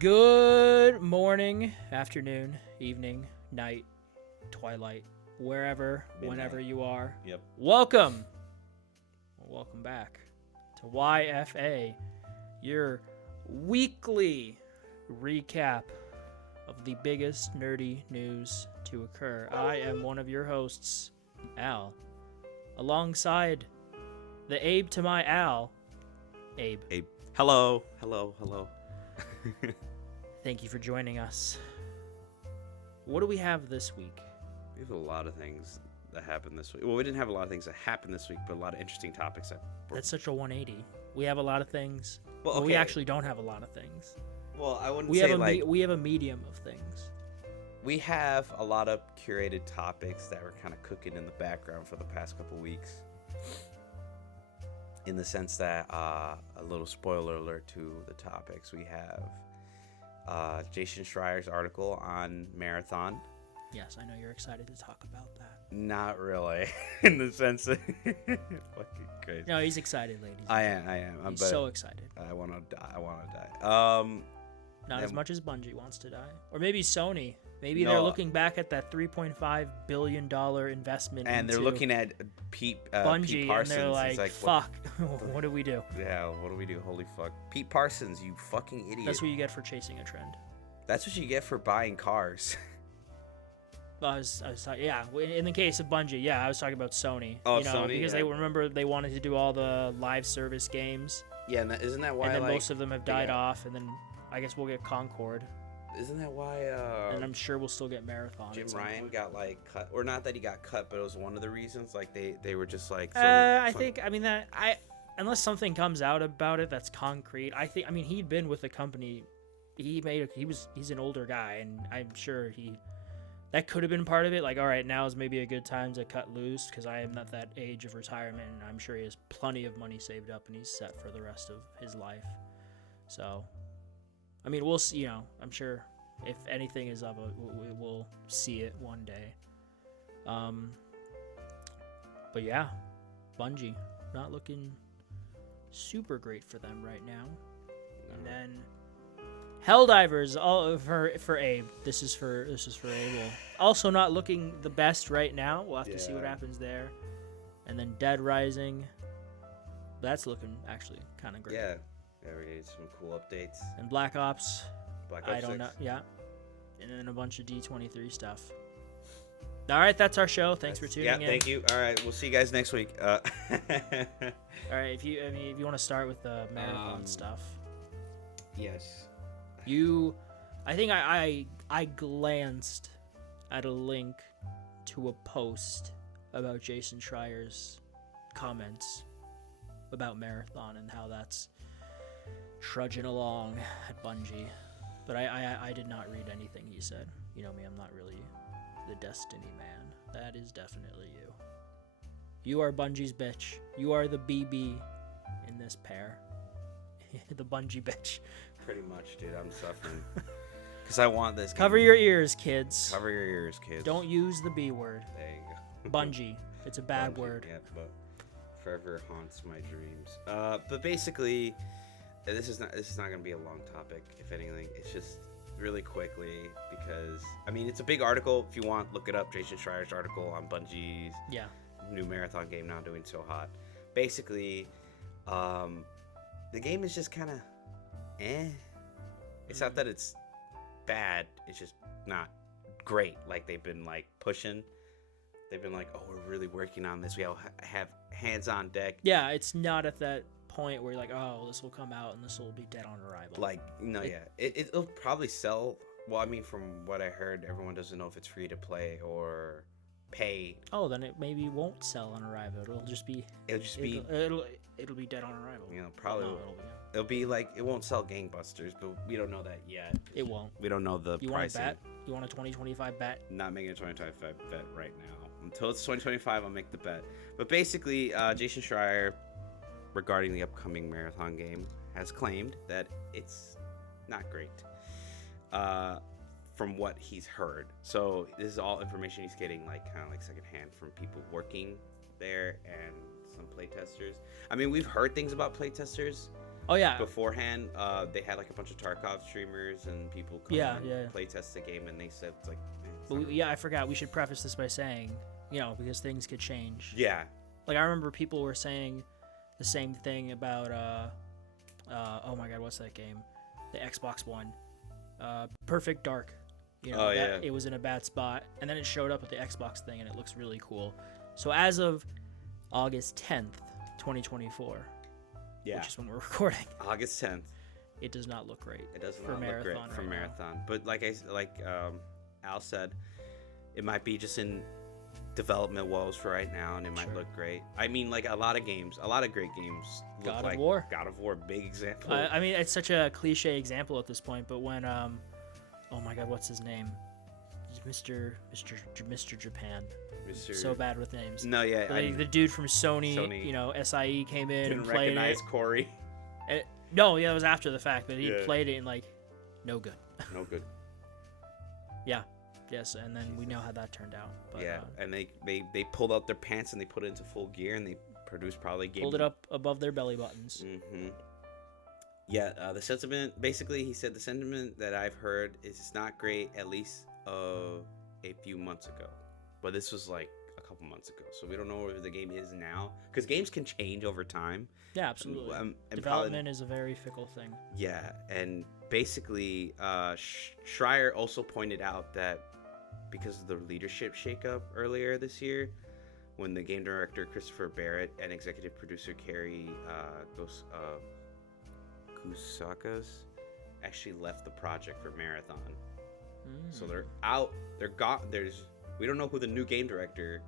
Good morning, afternoon, evening, night, twilight, wherever, Midnight. whenever you are. Yep. Welcome back to YFA, your weekly recap of the biggest nerdy news to occur. I am one of your hosts, Al, alongside the Abe to my Al, Abe. Hello. Thank you for joining us. What do we have this week? We have a lot of things that happened this week. Well, we didn't have a lot of things that happened this week, but a lot of interesting topics that were... That's such a 180. We have a lot of things, Well, but we okay. actually don't have a lot of things. Well, I wouldn't We say have we have a medium of things. We have a lot of curated topics that were kind of cooking in the background for the past couple weeks. In the sense that, a little spoiler alert to the topics, we have Jason Schreier's article on Marathon. Yes, I know you're excited to talk about that. Not really, in the sense that fucking crazy. No, he's excited, ladies. I am. He's so excited. I want to die. Not as then- much as Bungie wants to die, or maybe Sony. Maybe No. they're looking back at that $3.5 billion investment, And they're into looking at Pete Bungie, Parsons. and they're He's like, what- "Fuck, what do we do?" Yeah, what do we do? Holy fuck. Pete Parsons, you fucking idiot. That's what you get for chasing a trend. That's what you get for buying cars. I was talking, yeah. In the case of Bungie, yeah, I was talking about Sony. Oh, Sony, because yeah. they remember they wanted to do all the live service games, Yeah, and isn't that why, and then like... most of them have died off, and then I guess we'll get Concord, Isn't that why, and I'm sure we'll still get Marathon. Jim at some Ryan point. got, like, cut? Or not that he got cut, but it was one of the reasons. Like, they were just, like... Unless something comes out about it that's concrete, he'd been with the company. He's an older guy, and I'm sure that could have been part of it. Like, all right, now is maybe a good time to cut loose because I am not that age of retirement, and I'm sure he has plenty of money saved up and he's set for the rest of his life. So, I mean, we'll see. You know, I'm sure if anything is up, we will see it one day. But yeah, Bungie not looking super great for them right now. And then Helldivers, all for Abe. This is for Abel. Also not looking the best right now. We'll have to see what Yeah. happens there. And then Dead Rising, that's looking actually kind of great. Yeah, we get some cool updates. And Black Ops, Black Ops I don't 6. know. Yeah. And then a bunch of D23 stuff. All right, that's our show. Thanks for tuning in. Yeah, thank you. All right, we'll see you guys next week. All right, if you want to start with the Marathon stuff. Yes. I think I glanced at a link to a post about Jason Schreier's comments about Marathon and how that's trudging along at Bungie. But I did not read anything he said. You know me, I'm not really the Destiny man. That is definitely you. You are Bungie's bitch. You are the BB in this pair. The Bungie bitch. Pretty much, dude. I'm suffering. Because I want this game. Cover your ears, kids. Cover your ears, kids. Don't use the B word. There you go. Bungie. It's a bad Bungie, word. Yeah, but forever haunts my dreams. But basically, this is not going to be a long topic. If anything, it's just really quickly because it's a big article. If you want, look it up. Jason Schreier's article on Bungie's new Marathon game now doing so hot. Basically, the game is just kind of It's not that it's bad. It's just not great. Like they've been like pushing. They've been like, oh, we're really working on this. We all have hands on deck. Yeah, it's not at that point where you're like, oh, this will come out and this will be dead on arrival. Like, it'll probably sell. Well, from what I heard, everyone doesn't know if it's free to play or pay. Oh, then it maybe won't sell on arrival. It'll be dead on arrival. Probably. Well, no, it'll be like it won't sell gangbusters, but we don't know that yet. It won't. We don't know the pricing. You want a bet? You want a 2025 bet? Not making a 2025 bet right now. Until it's 2025, I'll make the bet. But basically, Jason Schreier, regarding the upcoming Marathon game, has claimed that it's not great. From what he's heard. So this is all information he's getting like kind of like secondhand from people working there and some playtesters. We've heard things about playtesters. Oh yeah. beforehand, they had like a bunch of Tarkov streamers and people come and play test the game, and they said it's like, man, it's not Yeah, I forgot. We should preface this by saying, because things could change. yeah. Like I remember people were saying the same thing about oh my god, what's that game? The Xbox One, Perfect Dark. It was in a bad spot, and then it showed up with the Xbox thing, and it looks really cool. So as of August 10th, 2024, which is when we're recording, August 10th, it does not look great. It does not look great for Marathon. But like Al said, it might be just in development woes for right now, and it might look great. I mean, like a lot of great games look God like of War. God of War, big example. I mean, it's such a cliche example at this point, but when oh my god, what's his name? Mr. Japan. So bad with names. No, yeah. The dude from Sony, SIE came in and played recognize Corey. It was after the fact, but he played it and no good. No good. Yeah. Yes, and then we know how that turned out. But, and they pulled out their pants and they put it into full gear and they produced probably game. Pulled it up above their belly buttons. Mm-hmm. Yeah, the sentiment, basically, he said the sentiment that I've heard is it's not great, at least a few months ago. But this was like a couple months ago, so we don't know where the game is now. Because games can change over time. Yeah, absolutely. Development is a very fickle thing. Yeah, and basically, Schreier also pointed out that because of the leadership shakeup earlier this year, when the game director Christopher Barrett and executive producer Kerry Kusakas actually left the project for Marathon. So they're out. They're gone. We don't know who the new game director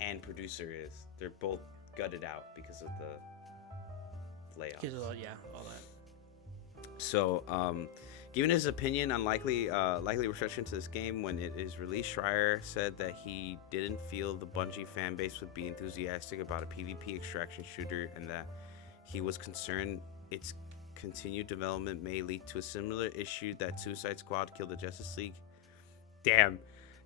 and producer is. They're both gutted out because of the layoffs. All that. So, giving his opinion on likely reception to this game when it is released, Schreier said that he didn't feel the Bungie fan base would be enthusiastic about a PvP extraction shooter, and that he was concerned its continued development may lead to a similar issue that Suicide Squad killed the Justice League. Damn,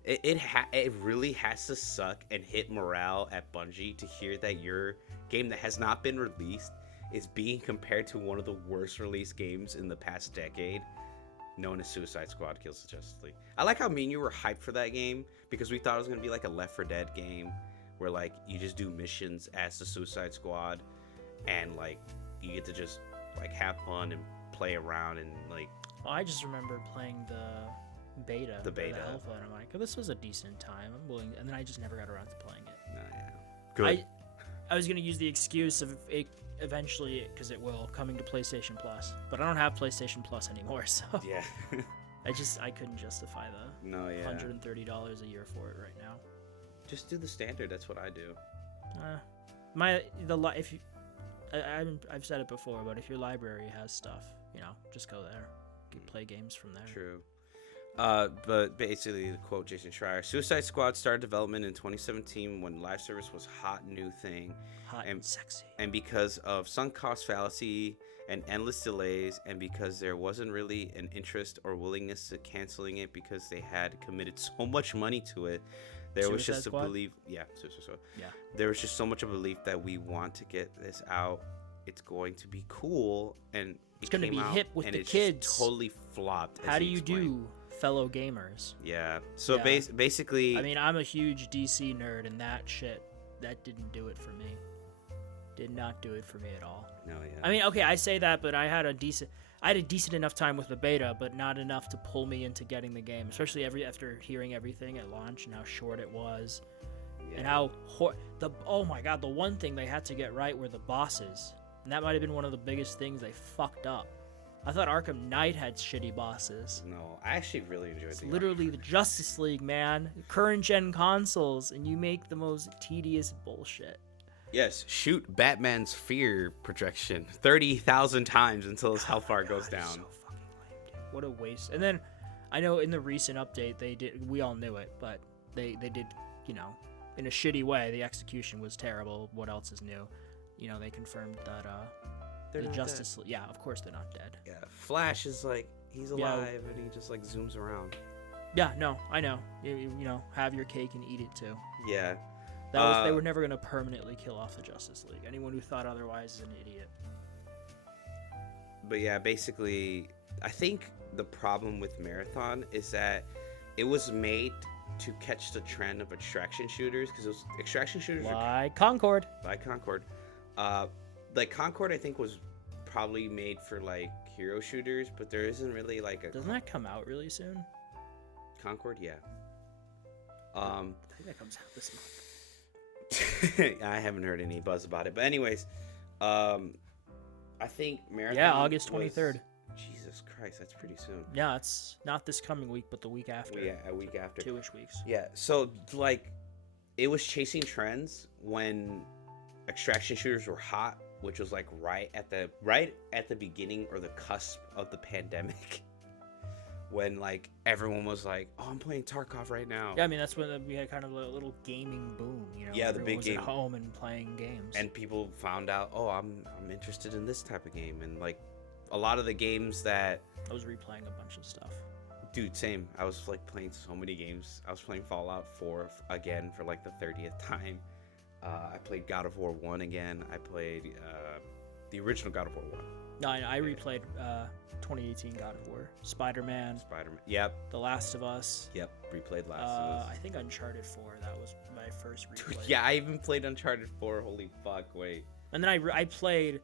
it really has to suck and hit morale at Bungie to hear that your game that has not been released is being compared to one of the worst released games in the past decade, known as Suicide Squad Kills the Justice League. I like how me and you were hyped for that game because we thought it was going to be like a Left 4 Dead game where like you just do missions as the Suicide Squad and like you get to just like have fun and play around and like. Well, I just remember playing the beta. The beta. The alpha, and I'm like, oh, this was a decent time. I'm willing, and then I just never got around to playing it. No, yeah. Good. I was gonna use the excuse of it eventually, because it will, coming to PlayStation Plus, but I don't have PlayStation Plus anymore, so yeah. I couldn't justify the $130 a year for it right now. Just do the standard. That's what I do. I've said it before, but if your library has stuff, just go there. You can play games from there. True. But basically, the quote Jason Schreier: Suicide Squad started development in 2017 when live service was hot new thing. Hot and sexy. And because of sunk cost fallacy and endless delays, and because there wasn't really an interest or willingness to canceling it because they had committed so much money to it, there was just a belief. Yeah, there was just so much of a belief that we want to get this out. It's going to be cool, and it's going to be hip with the kids. Just totally flopped. How do you do, fellow gamers? Yeah. So basically, I mean, I'm a huge DC nerd, and that didn't do it for me. Did not do it for me at all. No, yeah. I mean, okay, I say that, but I had a decent enough time with the beta, but not enough to pull me into getting the game, especially after hearing everything at launch and how short it was, and how oh my god, the one thing they had to get right were the bosses, and that might have been one of the biggest things they fucked up. I thought Arkham Knight had shitty bosses. No, I actually really enjoyed it. Literally the Justice League, man. Current gen consoles, and you make the most tedious bullshit. Yes, shoot Batman's fear projection 30,000 times until his health bar goes down. So fucking lame, dude. What a waste. And then, I know in the recent update we all knew it, but they did, in a shitty way. The execution was terrible. What else is new? They confirmed that the Justice League. Yeah, of course they're not dead. Yeah, Flash is like he's alive and he just like zooms around. Yeah, no, I know. Have your cake and eat it too. Yeah. They were never going to permanently kill off the Justice League. Anyone who thought otherwise is an idiot. but yeah, basically, I think the problem with Marathon is that it was made to catch the trend of extraction shooters, because those extraction shooters Like Concord. like Concord. Like Concord, I think was probably made for like hero shooters, but there isn't really like a Doesn't that come out really soon? Concord, yeah. I think that comes out this month. I haven't heard any buzz about it, but anyways, I think Marathon. Yeah, August 23rd. Jesus Christ, that's pretty soon. Yeah, it's not this coming week, but the week after. Yeah, a week after. 2-ish weeks. Yeah, so like, it was chasing trends when extraction shooters were hot, which was like right at the beginning or the cusp of the pandemic, when like everyone was like, "Oh, I'm playing Tarkov right now." Yeah, I mean that's when we had kind of a little gaming boom. You know, Yeah, the everyone big was game. at home and playing games. And people found out, "Oh, I'm interested in this type of game," and like a lot of the games that. I was replaying a bunch of stuff. Dude, same. I was like playing so many games. I was playing Fallout 4 again for like the 30th time. I played God of War 1 again. I played the original God of War 1. No, I replayed 2018 God of War, Spider-Man, Yep. The Last of Us. Yep. Replayed Last of Us. I think Uncharted 4. That was my first replay. Yeah, I even played Uncharted 4. Holy fuck! Wait. And then I played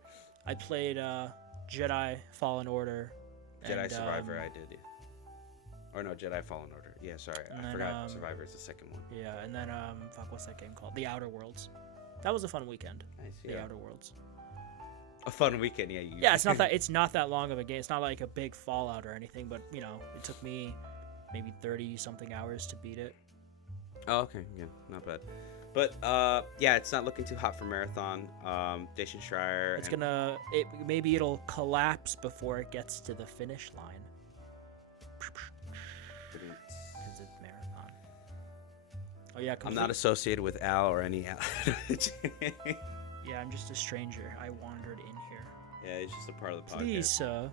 Jedi Fallen Order. Jedi and, Survivor. I did. Yeah. Or no, Jedi Fallen Order. Yeah, sorry, I forgot. Survivor is the second one. Yeah, and then fuck, what's that game called? The Outer Worlds. That was a fun weekend. Nice. Yeah. The Outer Worlds. A fun weekend. Yeah. Yeah, it's not that long of a game. It's not like a big Fallout or anything, but you know, it took me maybe 30 something hours to beat it. Oh, okay. Yeah, not bad. But yeah, it's not looking too hot for Marathon. Jason Schreier. Maybe it'll collapse before it gets to the finish line. Because it's Marathon. Oh yeah, I'm not associated with Al or any Al. Yeah, I'm just a stranger. I wandered in here. Yeah, it's just a part of the podcast. Please, sir.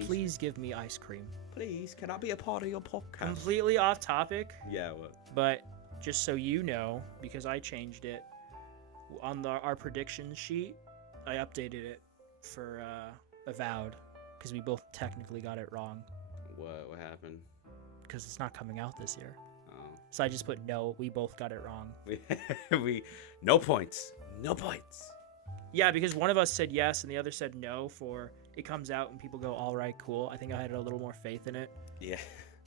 Please give me ice cream. Please, can I be a part of your podcast? Completely off topic. Yeah, what? But just so you know, because I changed it on our prediction sheet, I updated it for Avowed because we both technically got it wrong. What happened? Because it's not coming out this year. Oh. So I just put no. We both got it wrong. we no points. No points. Yeah, because one of us said yes and the other said no for it comes out and people go, all right, cool. I think I had a little more faith in it. Yeah.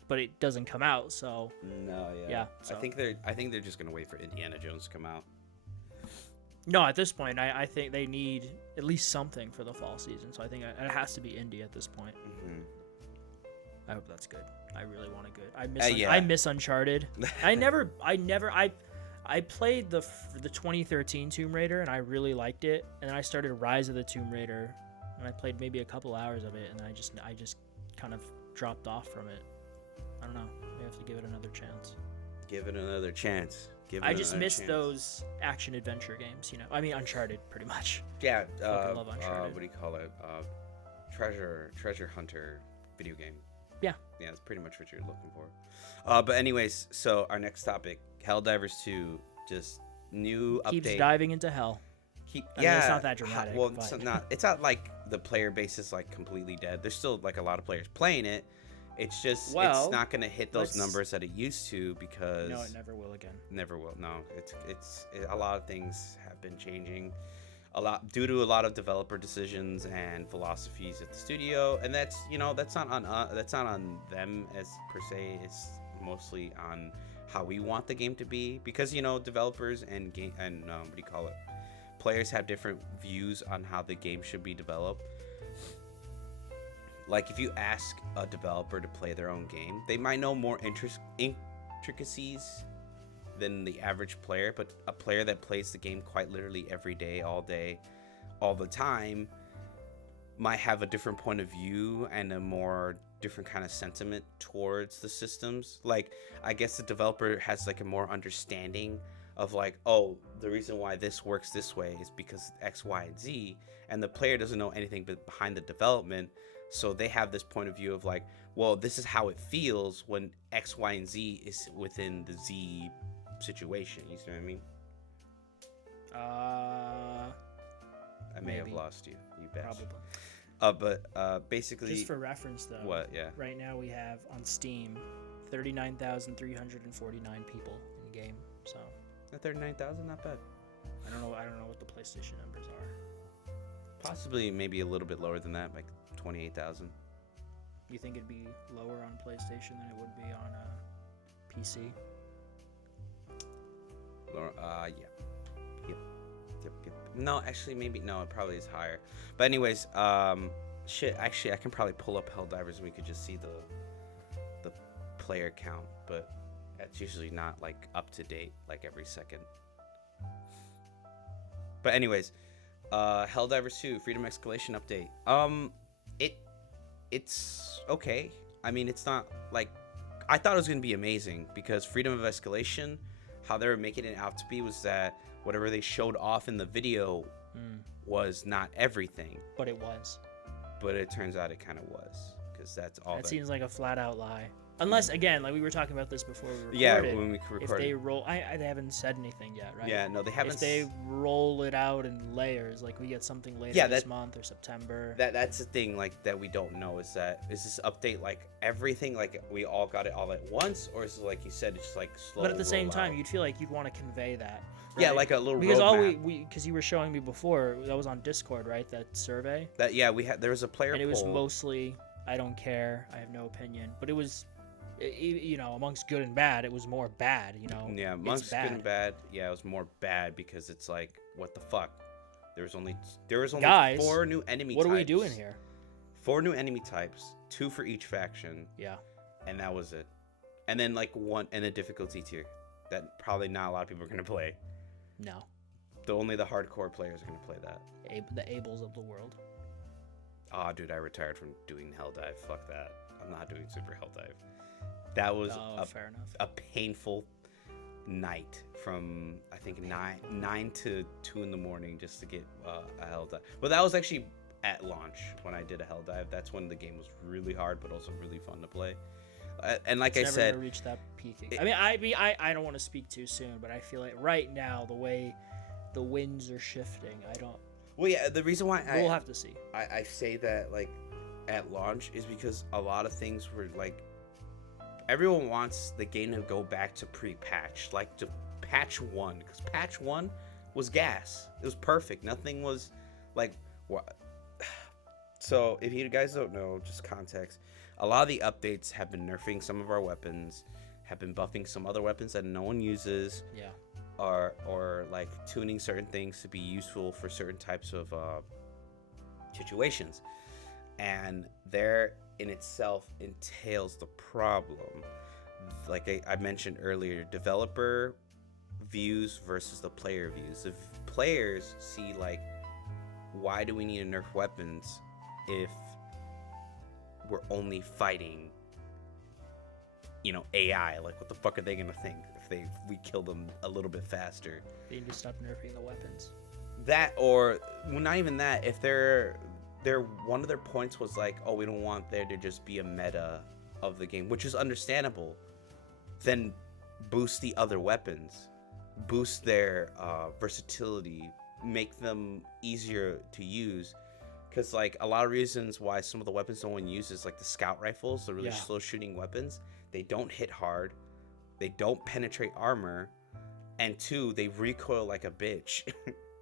But it doesn't come out, so. No, yeah. Yeah. So. I think they're just gonna wait for Indiana Jones to come out. No, at this point, I think they need at least something for the fall season. So I think it has to be indie at this point. Mm-hmm. I hope that's good. I really want it good. I miss Uncharted. I played the 2013 Tomb Raider and I really liked it, and then I started Rise of the Tomb Raider, and I played maybe a couple hours of it, and I just kind of dropped off from it. I don't know. We have to give it another chance. Give it another chance. I just miss those action adventure games, you know. I mean, Uncharted, pretty much. Yeah. Fucking love Uncharted. What do you call it? Treasure hunter video game. Yeah. Yeah, that's pretty much what you're looking for. But anyways, so our next topic, Helldivers 2, just new update. Keeps diving into hell. I mean, it's not that dramatic. Well, but... it's not like the player base is like completely dead. There's still like a lot of players playing it. It's just it's not gonna hit those numbers that it used to, because no, it never will again. Never will. No, it's a lot of things have been changing, a lot due to a lot of developer decisions and philosophies at the studio, and that's not on them as per se. It's mostly on how we want the game to be, because developers and players have different views on how the game should be developed. Like, if you ask a developer to play their own game, they might know more intricacies than the average player, but a player that plays the game quite literally every day, all the time, might have a different point of view and a more different kind of sentiment towards the systems. Like, I guess the developer has like a more understanding of like, oh, the reason why this works this way is because X, Y, and Z, and the player doesn't know anything behind the development. So they have this point of view of like, well, this is how it feels when X, Y, and Z is within the Z situation. You see what I mean? I may have lost you. You bet. Basically, Just for reference, though. what? Yeah. Right now we have on Steam 39,349 people in the game. So 39,000, not bad. I don't know what the PlayStation numbers are. Possibly maybe a little bit lower than that, like 28,000. You think it'd be lower on PlayStation than it would be on PC? Yeah. Yep. No, actually, maybe no. It probably is higher. But anyways, shit. Actually, I can probably pull up Helldivers and we could just see the player count. But that's usually not like up to date, like every second. But anyways, Helldivers 2 Freedom Escalation update. It's okay. I mean, it's not like I thought it was gonna be amazing because Freedom of Escalation, how they were making it out to be was that whatever they showed off in the video was not everything. But it was. But it turns out it kind of was, because that's all. That seems like a flat out lie. Unless, again, like we were talking about this before we recorded. Yeah, when we recorded. If they roll, they haven't said anything yet, right? Yeah, no, they haven't. If they roll it out in layers, like we get something later this month or September. That's the thing, like that we don't know is this update like everything, like we all got it all at once, or is it like you said, it's just like slow? But at the same time, out? you'd feel like you'd want to convey that. Right? Yeah, like a little because roadmap. Because you were showing me before that was on Discord, right? That survey. We had there was a player and it poll. was mostly I don't care, I have no opinion, but it was. You know, amongst good and bad, it was more bad. You know. Yeah, amongst good and bad, yeah, it was more bad because it's like, what the fuck? There was only Guys, 4 new enemy types. What are we doing here? 4 new enemy types, 2 for each faction. Yeah. And that was it. And then like 1 and a difficulty tier that probably not a lot of people are gonna play. No. Only the hardcore players are gonna play that. The Ables of the world. Oh, dude, I retired from doing Helldive. Fuck that. I'm not doing Super Helldive. That was fair enough. A painful night from I think 9 to 2 in the morning just to get a Helldive. But that was actually at launch when I did a Helldive. That's when the game was really hard but also really fun to play. And like it's I said, never reached that peak. I don't want to speak too soon, but I feel like right now the way the winds are shifting, I don't. Well, yeah, the reason why we'll have to see. I say that like at launch is because a lot of things were like. Everyone wants the game to go back to pre-patch, like to patch 1, because patch 1 was gas. It was perfect. Nothing was like what. So if you guys don't know, just context, a lot of the updates have been nerfing some of our weapons, have been buffing some other weapons that no one uses. Yeah. Or like tuning certain things to be useful for certain types of situations, and there in itself entails the problem. Like I mentioned earlier, developer views versus the player views. The players see like, why do we need to nerf weapons if we're only fighting, AI? Like, what the fuck are they gonna think if we kill them a little bit faster? They need to stop nerfing the weapons. That, or well, not even that. If they're one of their points was like, oh, we don't want there to just be a meta of the game, which is understandable. Then boost the other weapons, boost their versatility, make them easier to use. Because like a lot of reasons why some of the weapons no one uses, like the scout rifles, the really slow shooting weapons, they don't hit hard, they don't penetrate armor, and 2, they recoil like a bitch.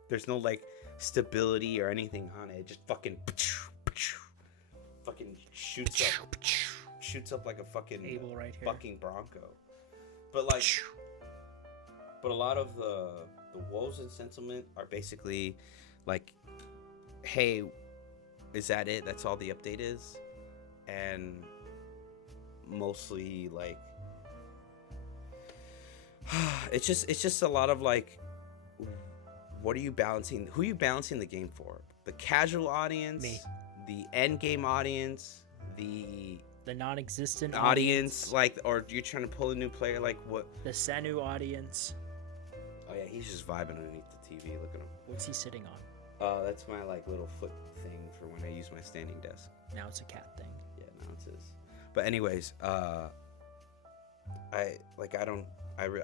There's no like stability or anything on it. It just fucking shoots up like a fucking Able right here. fucking bronco. But like, but a lot of the woes and sentiment are basically like, hey, is that it? That's all the update is? And mostly like, it's just a lot of like, what are you balancing? Who are you balancing the game for? The casual audience, Me. The end game audience, the non-existent audience, like, or you're trying to pull a new player, like what? The Senu audience. Oh yeah, he's just vibing underneath the TV. Look at him. What's he sitting on? That's my like little foot thing for when I use my standing desk. Now it's a cat thing. Yeah, now it's his. But anyways, I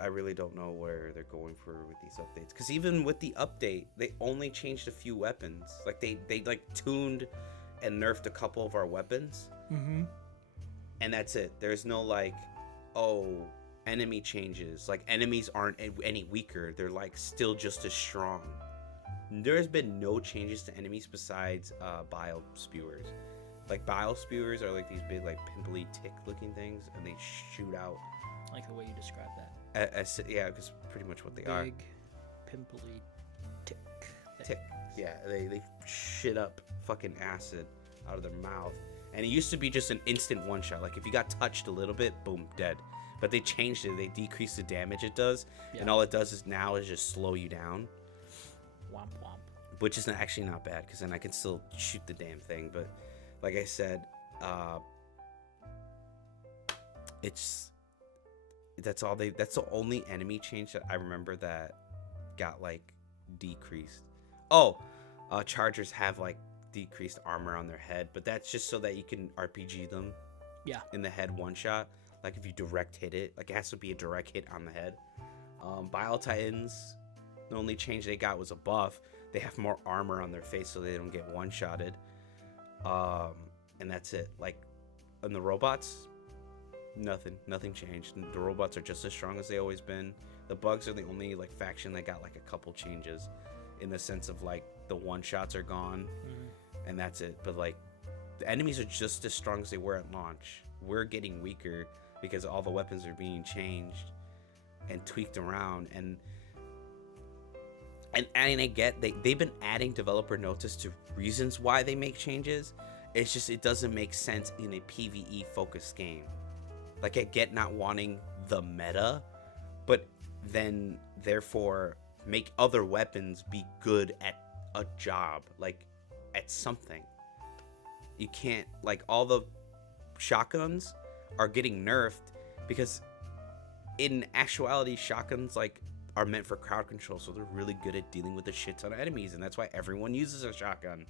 really don't know where they're going for with these updates. Because even with the update, they only changed a few weapons. Like they like tuned and nerfed a couple of our weapons. Mm-hmm. And that's it. There's no like, oh, enemy changes. Like enemies aren't any weaker. They're like still just as strong. There's been no changes to enemies besides bile spewers. Like bile spewers are like these big like pimply tick looking things, and they shoot out. Like the way you describe that. Yeah, because pretty much what they are. Big, pimply tick. Tick. Yeah, they shit up fucking acid out of their mouth. And it used to be just an instant one shot. Like if you got touched a little bit, boom, dead. But they changed it. They decreased the damage it does, and all it does is now is just slow you down. Womp womp. Which is actually not bad, because then I can still shoot the damn thing. But like I said, that's the only enemy change that I remember that got like decreased. Chargers have like decreased armor on their head, but that's just so that you can RPG them. Yeah. In the head one shot. Like if you direct hit it, like it has to be a direct hit on the head. Bile Titans, the only change they got was a buff. They have more armor on their face so they don't get one-shotted. And that's it. Like, in the robots, nothing changed. The robots are just as strong as they always been. The bugs are the only, like, faction that got, like, a couple changes. In the sense of, like, the one-shots are gone. Mm-hmm. And that's it. But, like, the enemies are just as strong as they were at launch. We're getting weaker because all the weapons are being changed and tweaked around. And I get they've been adding developer notice to reasons why they make changes. It's just it doesn't make sense in a PvE focused game. Like I get not wanting the meta, but then therefore make other weapons be good at a job, like at something. You can't, like, all the shotguns are getting nerfed because in actuality shotguns like are meant for crowd control, so they're really good at dealing with a shit ton of enemies, and that's why everyone uses a shotgun.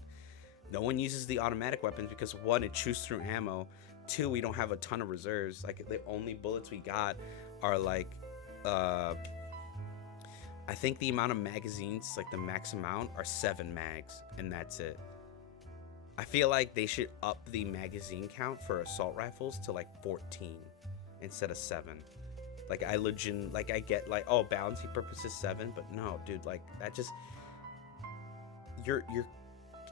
No one uses the automatic weapons because one, it chews through ammo. Two, we don't have a ton of reserves. Like the only bullets we got are like I think the amount of magazines, like the max amount, are 7 mags, and that's it. I feel like they should up the magazine count for assault rifles to like 14 instead of 7. Like I legit, like I get like, oh, balancing purposes 7, but no, dude, like that just, you're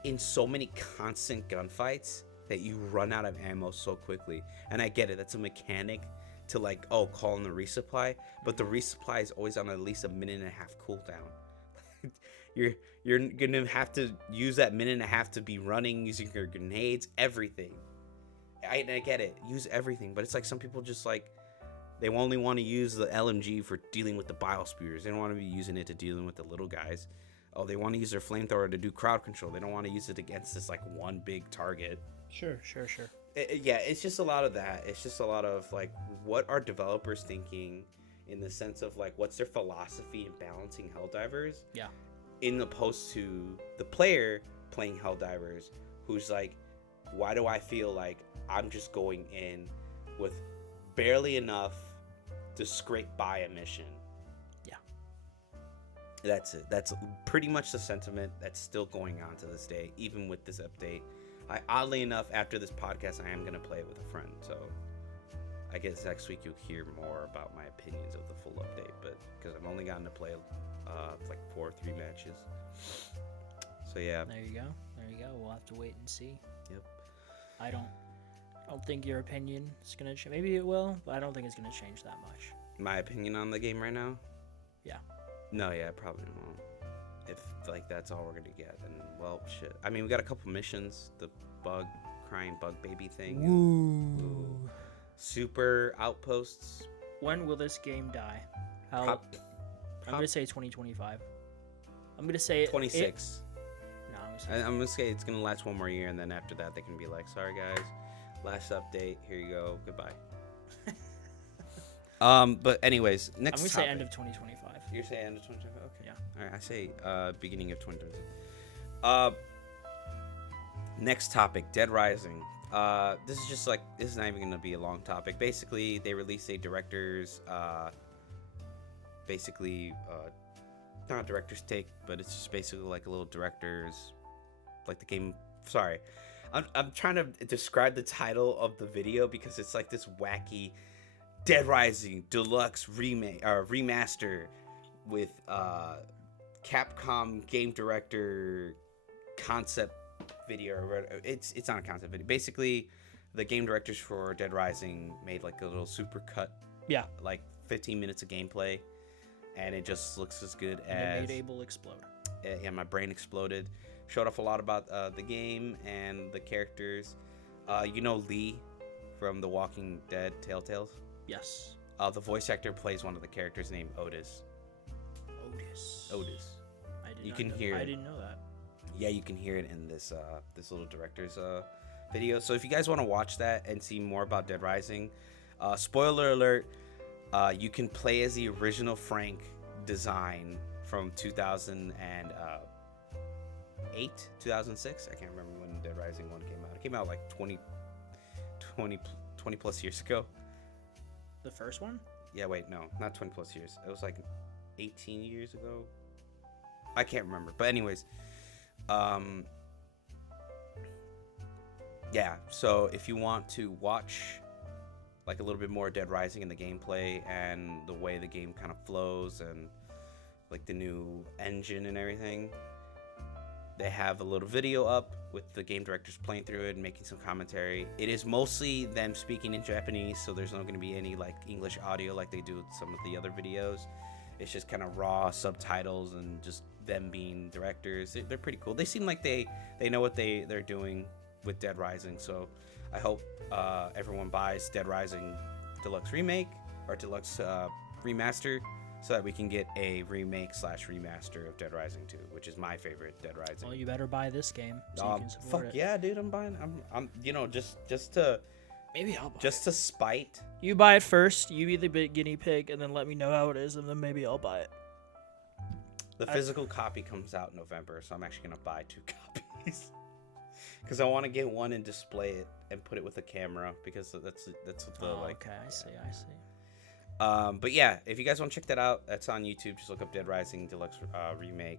in so many constant gunfights that you run out of ammo so quickly. And I get it, that's a mechanic to like, oh, call in the resupply, but the resupply is always on at least a minute and a half cooldown. You're gonna have to use that minute and a half to be running, using your grenades, everything. I get it, use everything, but it's like some people just like, they only want to use the LMG for dealing with the bile spewers. They don't want to be using it to dealing with the little guys. Oh, they want to use their flamethrower to do crowd control. They don't want to use it against this like one big target. Sure. Yeah, it's just a lot of that. It's just a lot of like, what are developers thinking in the sense of like, what's their philosophy in balancing Helldivers? Yeah. In opposed to the player playing Helldivers, who's like, why do I feel like I'm just going in with barely enough to scrape by a mission? Yeah. That's it. That's pretty much the sentiment that's still going on to this day, even with this update. Oddly enough, after this podcast, I am going to play it with a friend, so I guess next week you'll hear more about my opinions of the full update, but because I've only gotten to play like 4 or 3 matches. So yeah. There you go. We'll have to wait and see. Yep. I don't think your opinion is gonna change. Maybe it will, but I don't think it's gonna change that much. My opinion on the game right now? Yeah. No, yeah, probably won't. If like that's all we're gonna get, then well, shit. I mean, we got a couple missions. The crying bug baby thing. Woo. Super outposts. When will this game die? I'm gonna say 2025. I'm gonna say 26. No, I'm gonna say it's gonna last one more year, and then after that they can be like, sorry guys, last update, here you go, goodbye. But anyways, next I'm gonna topic. say end of 2025. You're saying end of 2025? Okay. Yeah. All right, I say beginning of 2026. Next topic, Dead Rising. This is not even gonna be a long topic. Basically, they released a director's not a director's take, but it's just basically like a little director's, like the game. Sorry, I'm trying to describe the title of the video because it's like this wacky Dead Rising Deluxe remake or remaster with Capcom game director concept video. Or it's not a concept video. Basically, the game directors for Dead Rising made like a little super cut. Yeah. Like 15 minutes of gameplay, and it just looks as good And as. it made Abel explode. Yeah, my brain exploded. Showed off a lot about the game and the characters. You know Lee from The Walking Dead Telltales? Yes. The voice actor plays one of the characters named Otis. Otis. I didn't know that. Yeah, you can hear it in this this little director's video. So if you guys want to watch that and see more about Dead Rising, spoiler alert, you can play as the original Frank design from 2008, 2006. I can't remember when Dead Rising 1 came out. It came out like 20 plus years ago. The first one? Yeah, wait, no, not 20 plus years. It was like 18 years ago. I can't remember. But anyways, yeah, so if you want to watch like a little bit more Dead Rising in the gameplay and the way the game kind of flows and like the new engine and everything, they have a little video up with the game directors playing through it and making some commentary. It is mostly them speaking in Japanese, so there's not going to be any like English audio like they do with some of the other videos. It's just kind of raw subtitles and just them being directors. They're pretty cool. They seem like they know what they're doing with Dead Rising, so I hope everyone buys Dead Rising Deluxe Remake or Deluxe Remaster, so that we can get a remake / remaster of Dead Rising 2, which is my favorite Dead Rising. Well, you better buy this game so you can support it. Fuck yeah, dude, I'm buying. I'm you know, just to Maybe I'll buy just to spite. You buy it first, you be the big guinea pig, and then let me know how it is, and then maybe I'll buy it. The physical copy comes out in November, so I'm actually gonna buy 2 copies. Because I want to get one and display it and put it with a camera, because that's what the Okay, I see. But yeah, if you guys want to check that out, that's on YouTube. Just look up Dead Rising Deluxe Remake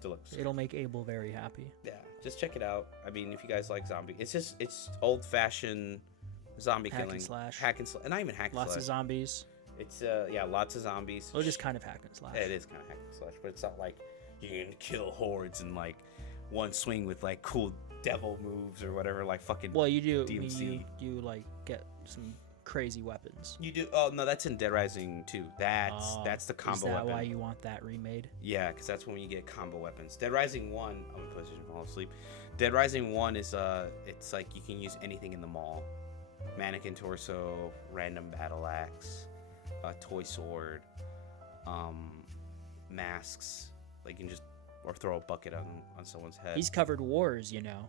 Deluxe. It'll make Abel very happy. Yeah, just check it out. I mean, if you guys like zombie, it's old fashioned zombie Hack killing, and slash. and not even hack and slash. Lots of zombies. It's lots of zombies. Well, just kind of hack and slash. It is kind of hack and slash, but it's not like you can kill hordes in like one swing with like cool devil moves or whatever, like fucking. Well, you do. DMC. I mean, you like get some crazy weapons. You do. Oh no, that's in Dead Rising 2. That's the combo weapon. Is that why you want that remade? Yeah, because that's when you get combo weapons. Dead Rising 1. I'm gonna fall asleep. Dead Rising 1 is it's like you can use anything in the mall. Mannequin torso, random battle axe, toy sword, masks. Like you can just or throw a bucket on someone's head. He's covered wars, you know.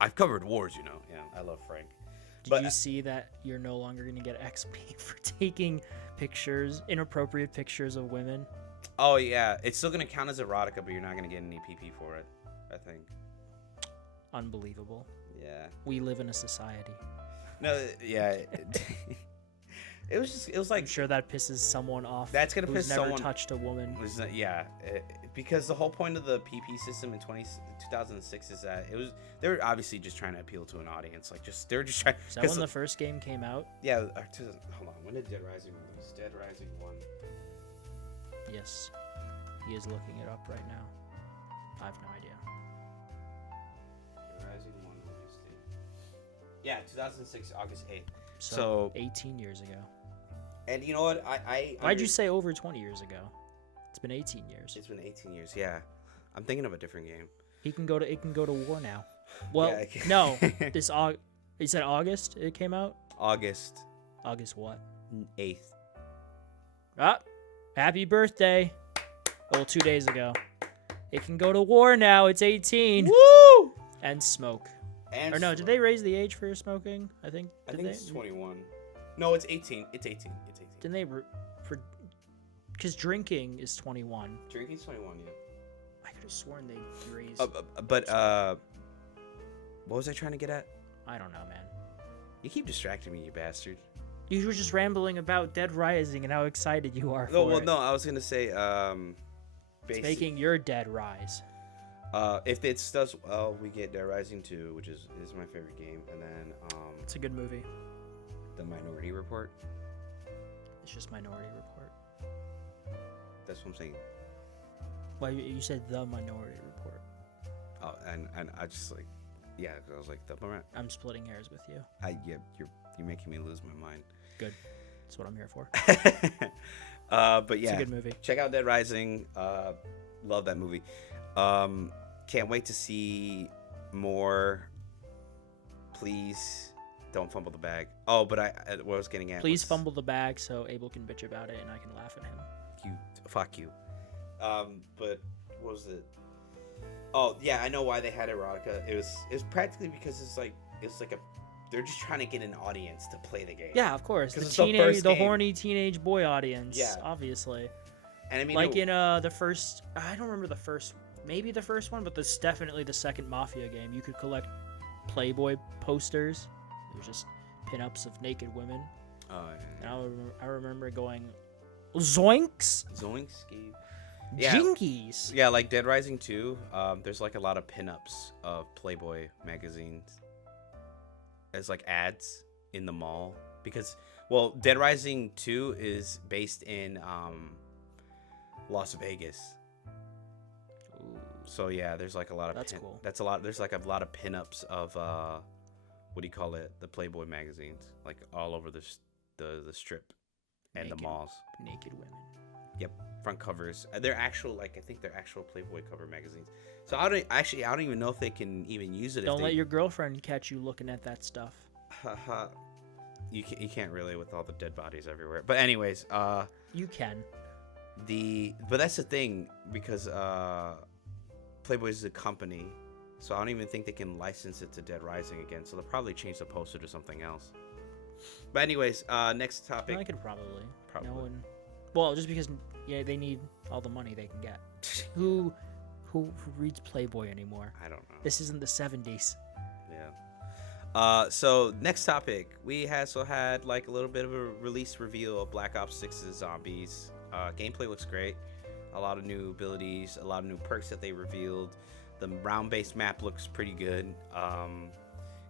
I've covered wars, you know. Yeah, I love Frank. Did you see that you're no longer going to get XP for taking inappropriate pictures of women? Oh yeah, it's still going to count as erotica, but you're not going to get any PP for it, I think. Unbelievable. Yeah. We live in a society. No, yeah. It was like. I'm sure that pisses someone off. That's gonna piss someone. Who's never touched a woman. Because the whole point of the PP system in 2006 is that they were obviously just trying to appeal to an audience. Like they were just trying. Is that when the first game came out? Yeah. Hold on. When did Dead Rising release? Dead Rising 1. Yes. He is looking it up right now. I have no idea. Dead Rising 1 release date. Yeah, 2006, August 8th. So 18 years ago. And you know what? Why'd you say over 20 years ago? It's been 18 years. It's been 18 years. Yeah, I'm thinking of a different game. It can go to war now. Well, yeah, no. You said August it came out? August what? 8th. Ah, happy birthday. Well, 2 days ago. It can go to war now. It's 18. Woo! And smoke. And did they raise the age for smoking? I think it's 21. No, it's 18. It's 18. Didn't they because drinking is 21. Drinking's 21, yeah. I could have sworn they raised. What was I trying to get at? I don't know, man. You keep distracting me, you bastard. You were just rambling about Dead Rising and how excited you are for it. No, I was gonna say, it's making your Dead Rise. If it does well, we get Dead Rising 2, which is my favorite game, and then It's a good movie. the Minority Report. It's just Minority Report. That's what I'm saying. Well, you said the Minority Report. Oh, and I just like, yeah, 'cause I was like, I'm splitting hairs with you. you're making me lose my mind. Good. That's what I'm here for. But yeah, It's a good movie. check out Dead Rising. Love that movie. Can't wait to see more. Please don't fumble the bag. Oh, but what I was getting at. Please fumble the bag so Abel can bitch about it and I can laugh at him. Fuck you. But what was it? Oh yeah, I know why they had erotica. It was practically because it's like they're just trying to get an audience to play the game. Yeah, of course. 'Cause The it's the teenage, first the game. horny teenage boy audience. Yeah. Obviously. And I mean, Like in the first, I don't remember the first, maybe the first one, but this definitely the second Mafia game. You could collect Playboy posters. It was just pinups of naked women. Oh yeah. And I remember going, zoinks, Zoinski. Yeah. jinkies. Yeah, like Dead Rising 2, there's like a lot of pinups of Playboy magazines as like ads in the mall because, well, Dead Rising 2 is based in Las Vegas. Ooh. So yeah, there's like a lot of That's cool. That's a lot. There's like a lot of pinups of what do you call it? The Playboy magazines, like all over the strip and Naked. the malls. Naked women. Yep, front covers. They're actual, like I think they're actual Playboy cover magazines. So I don't even know if they can even use it. Don't let your girlfriend catch you looking at that stuff. You can't really with all the dead bodies everywhere. But anyways, You can. but that's the thing because Playboy is a company, so I don't even think they can license it to Dead Rising again. So they'll probably change the poster to something else. But anyways, next topic. I could probably. Probably. No one. Well, just because they need all the money they can get. Who reads Playboy anymore? I don't know. This isn't the 70s. Yeah. So next topic, we also had like a little bit of a release reveal of Black Ops 6's Zombies. Gameplay looks great. A lot of new abilities, a lot of new perks that they revealed. The round-based map looks pretty good.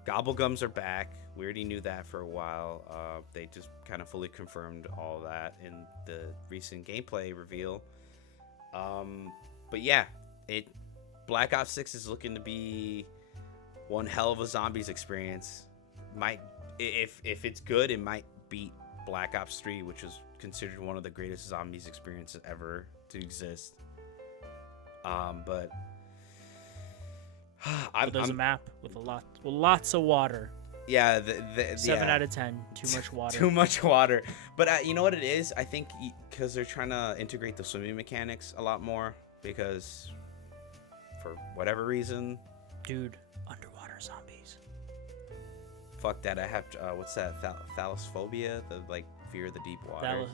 Gobblegums are back. We already knew that for a while. They just kind of fully confirmed all that in the recent gameplay reveal. But yeah, Black Ops 6 is looking to be one hell of a zombies experience. If it's good, it might beat Black Ops 3, which was considered one of the greatest zombies experiences ever to exist. But There's a map with lots of water. Yeah, 7 out of 10. Too much water. Too much water. But you know what it is? I think because they're trying to integrate the swimming mechanics a lot more. Because for whatever reason, Dude, underwater zombies. fuck that. I have what's that? Thalassophobia, the like fear of the deep water.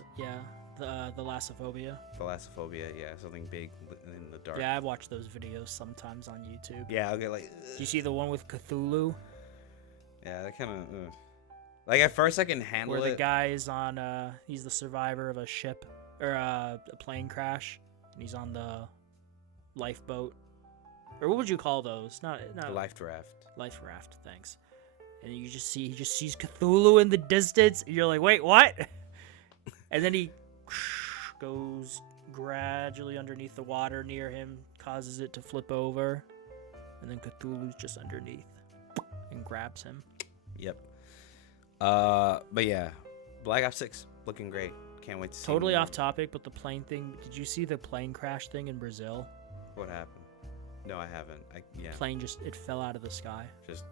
The Thalassophobia. Thalassophobia, yeah, something big in the dark. Yeah, I watch those videos sometimes on YouTube. Yeah, I'll get like. Do you see the one with Cthulhu? Yeah, that kind of. Like at first I can handle Where it. the guy is on, he's the survivor of a ship or a plane crash, and he's on the lifeboat, or what would you call those? Not Life raft. Life raft. Thanks. And he just sees Cthulhu in the distance, and you're like, wait, what? And then he goes gradually underneath the water near him, causes it to flip over, and then Cthulhu's just underneath and grabs him. Yep. But yeah, Black Ops 6 looking great. Can't wait to see. Totally off topic, but the plane thing. Did you see the plane crash thing in Brazil? What happened? No, I haven't. Yeah. Plane it fell out of the sky. Just.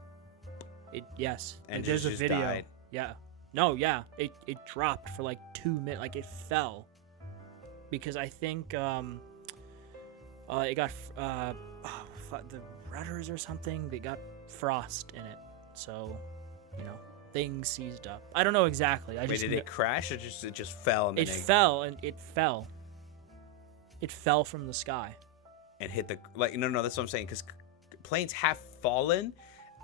Yes. And there's just a video. died. Yeah. No, yeah. It dropped for like 2 minutes. Like it fell. Because I think it got the rudders or something. They got frost in it. So, things seized up. I don't know exactly. Wait, did it crash or it just fell? And it fell and it fell. It fell from the sky. And hit the no. That's what I'm saying. Because planes have fallen,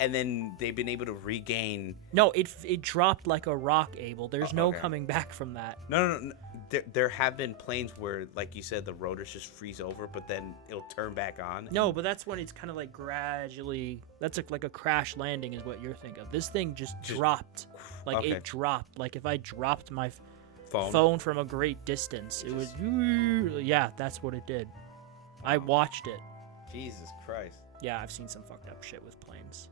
and then they've been able to regain. No, it dropped like a rock, Abel. There's no okay. coming back from that. No. There have been planes where, like you said, the rotors just freeze over, but then it'll turn back on. No, but that's when it's kind of like gradually. That's like a crash landing is what you're thinking of. This thing just dropped. Like okay. it dropped. Like if I dropped my phone from a great distance, it was. Yeah, that's what it did. I watched it. Jesus Christ. Yeah, I've seen some fucked up shit with planes.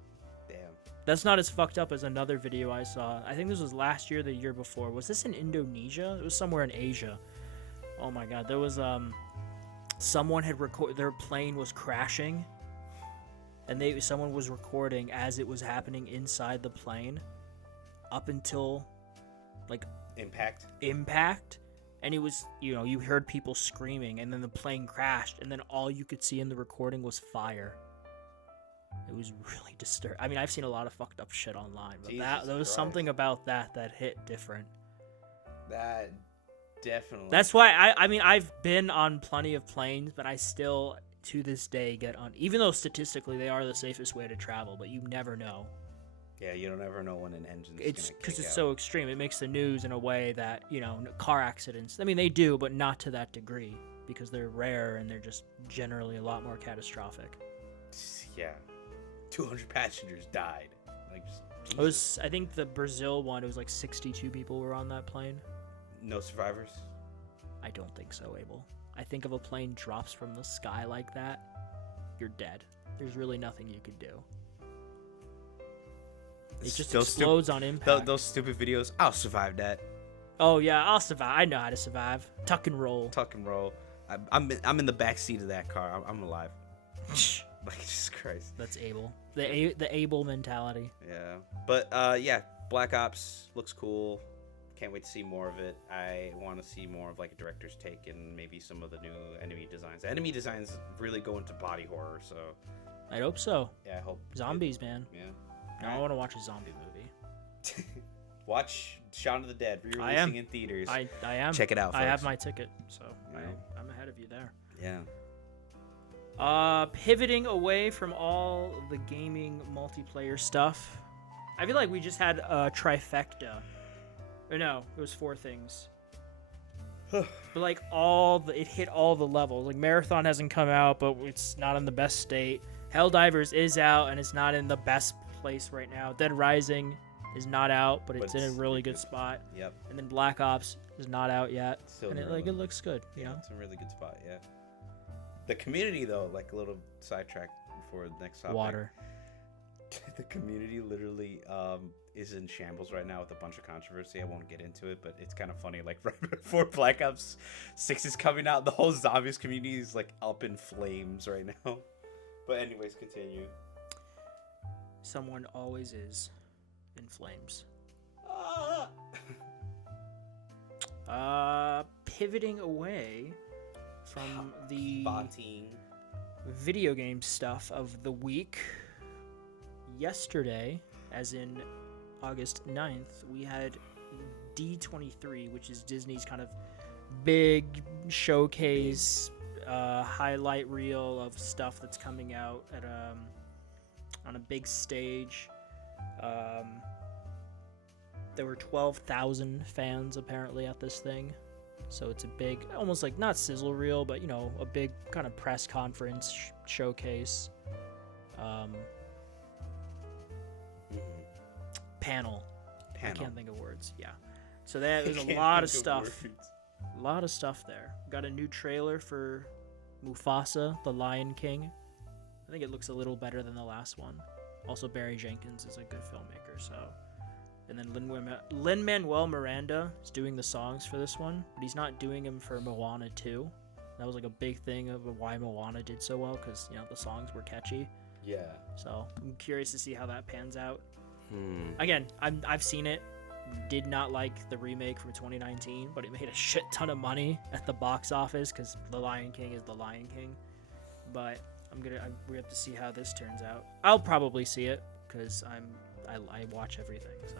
Damn. That's not as fucked up as another video I saw. I think this was last year, the year before. Was this in Indonesia? It was somewhere in Asia. Oh my god, there was someone had their plane was crashing, and someone was recording as it was happening inside the plane, up until like impact, and it was you heard people screaming, and then the plane crashed, and then all you could see in the recording was fire. It was really disturbing. I mean, I've seen a lot of fucked up shit online, but there was something about that hit different. That definitely. That's why I mean, I've been on plenty of planes, but I still, to this day, get on. Even though statistically they are the safest way to travel, but you never know. Yeah, you don't ever know when an engine's It's because it's out. so extreme. It makes the news in a way that car accidents. I mean, they do, but not to that degree because they're rare and they're just generally a lot more catastrophic. Yeah. 200 passengers died. Like, it was, I think the Brazil one, it was like 62 people were on that plane. No survivors? I don't think so, Abel. I think if a plane drops from the sky like that, you're dead. There's really nothing you could do. It just explodes on impact. Those stupid videos, I'll survive that. Oh yeah, I'll survive. I know how to survive. Tuck and roll. I'm in the back seat of that car. I'm alive. Like, Jesus Christ. That's Abel. The Abel mentality. Yeah. But, yeah, Black Ops looks cool. Can't wait to see more of it. I want to see more of, like, a director's take and maybe some of the new enemy designs. The enemy designs really go into body horror, so... I hope so. Yeah, I hope... Zombies, man. Yeah. Now I want to watch a zombie movie. Watch Shaun of the Dead, re-releasing in theaters. I am. Check it out, folks. I have my ticket, so Yeah. I'm ahead of you there. Yeah. Pivoting away from all the gaming multiplayer stuff, I feel like we just had a trifecta. Or no, it was 4 things. But like it hit all the levels. Like Marathon hasn't come out, but it's not in the best state. Helldivers is out, and it's not in the best place right now. Dead Rising is not out, but it's in a really good spot. Yep. And then Black Ops is not out yet, Still and it looks good. You know, it's a really good spot. Yeah. The community, though, like a little sidetrack before the next topic. Water. The community literally is in shambles right now with a bunch of controversy. I won't get into it, but it's kind of funny. Like right before Black Ops 6 is coming out, the whole zombies community is like up in flames right now. But anyways, continue. Someone always is in flames. Pivoting away from the video game stuff of the week. Yesterday, as in August 9th, we had D23, which is Disney's kind of big showcase, highlight reel of stuff that's coming out at on a big stage. There were 12,000 fans apparently at this thing. So it's a big, almost like not sizzle reel, but a big kind of press conference showcase. Panel. I can't think of words. Yeah. So there's a lot of stuff. A lot of stuff there. Got a new trailer for Mufasa, the Lion King. I think it looks a little better than the last one. Also, Barry Jenkins is a good filmmaker, so. And then Lin-Manuel Miranda is doing the songs for this one, but he's not doing them for Moana 2. That was like a big thing of why Moana did so well, because the songs were catchy. Yeah. So I'm curious to see how that pans out. Again, I've seen it. Did not like the remake from 2019, but it made a shit ton of money at the box office because The Lion King is The Lion King. But we have to see how this turns out. I'll probably see it because I watch everything. So,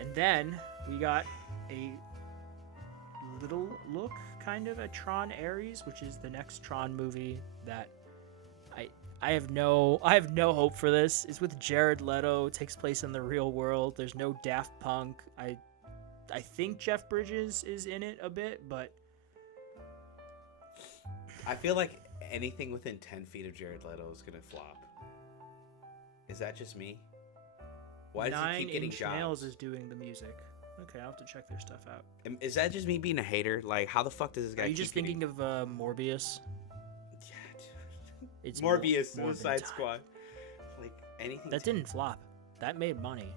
and then we got a little look kind of at Tron Ares, which is the next Tron movie that I have no hope for this. It's with Jared Leto. It takes place in the real world. There's no Daft Punk. I think Jeff Bridges is in it a bit, but I feel like anything within 10 feet of Jared Leto is gonna flop. Is that just me? Why does he keep getting 9 Inch jobs? Nails is doing the music. Okay, I'll have to check their stuff out. Is that just me being a hater? Like, how the fuck does this guy? Are you keep just thinking of Morbius? Yeah, dude. It's Morbius, Morbin Suicide time. Squad. Like anything. That didn't flop. That made money.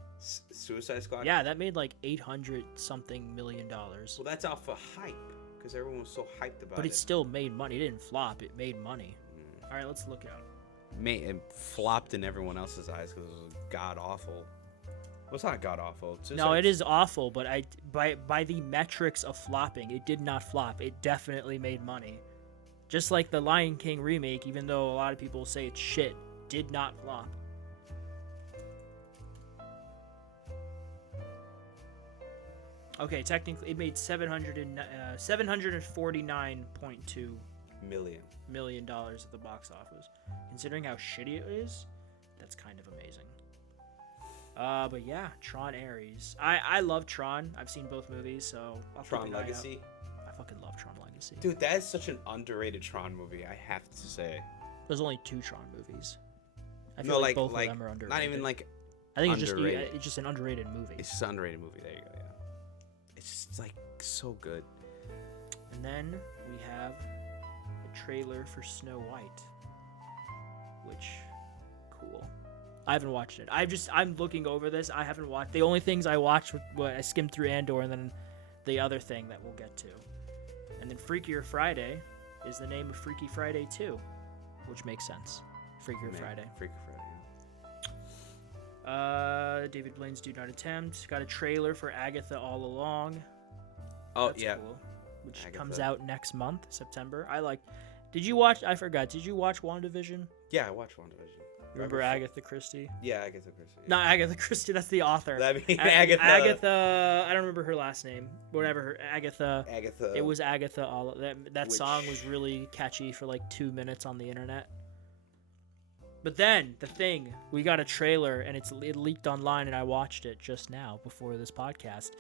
Suicide Squad. Yeah, that made like $800 something million. Well, that's off of hype because everyone was so hyped about it. But it still made money. It didn't flop. It made money. All right, let's look it up. It flopped in everyone else's eyes because it was god awful. Well, it's not god awful. No, it is awful. But by the metrics of flopping, it did not flop. It definitely made money. Just like the Lion King remake, even though a lot of people say it's shit, did not flop. Okay, technically it made $749.2 million at the box office. Considering how shitty it is, that's kind of amazing. But yeah, Tron Ares. I love Tron. I've seen both movies, so I'll Tron keep an eye Legacy. out. I fucking love Tron Legacy. Dude, that is such an underrated Tron movie. I have to say. There's only 2 Tron movies. I No, like both of them are underrated. not even like. I think underrated. it's just an underrated movie. It's just an underrated movie. There you go. Yeah. It's just like so good. And then we have a trailer for Snow White, which cool. I haven't watched it. I'm looking over this. I haven't watched. The only things I watched were I skimmed through Andor and then the other thing that we'll get to. And then Freakier Friday is the name of Freaky Friday 2, which makes sense. Freakier Friday. Freakier Friday. David Blaine's Do Not Attempt. Got a trailer for Agatha All Along. Oh, That's yeah. cool. Which Agatha. comes out next month, September. Did you watch? I forgot. Did you watch WandaVision? Yeah, I watched WandaVision. Remember Agatha Christie? Yeah, Agatha Christie. Yeah. Not Agatha Christie. That's the author. I mean, Agatha. Agatha. I don't remember her last name. Whatever. Agatha. Agatha. It was Agatha. All that Which- song was really catchy for like 2 minutes on the internet. But then the thing, we got a trailer and it leaked online, and I watched it just now before this podcast.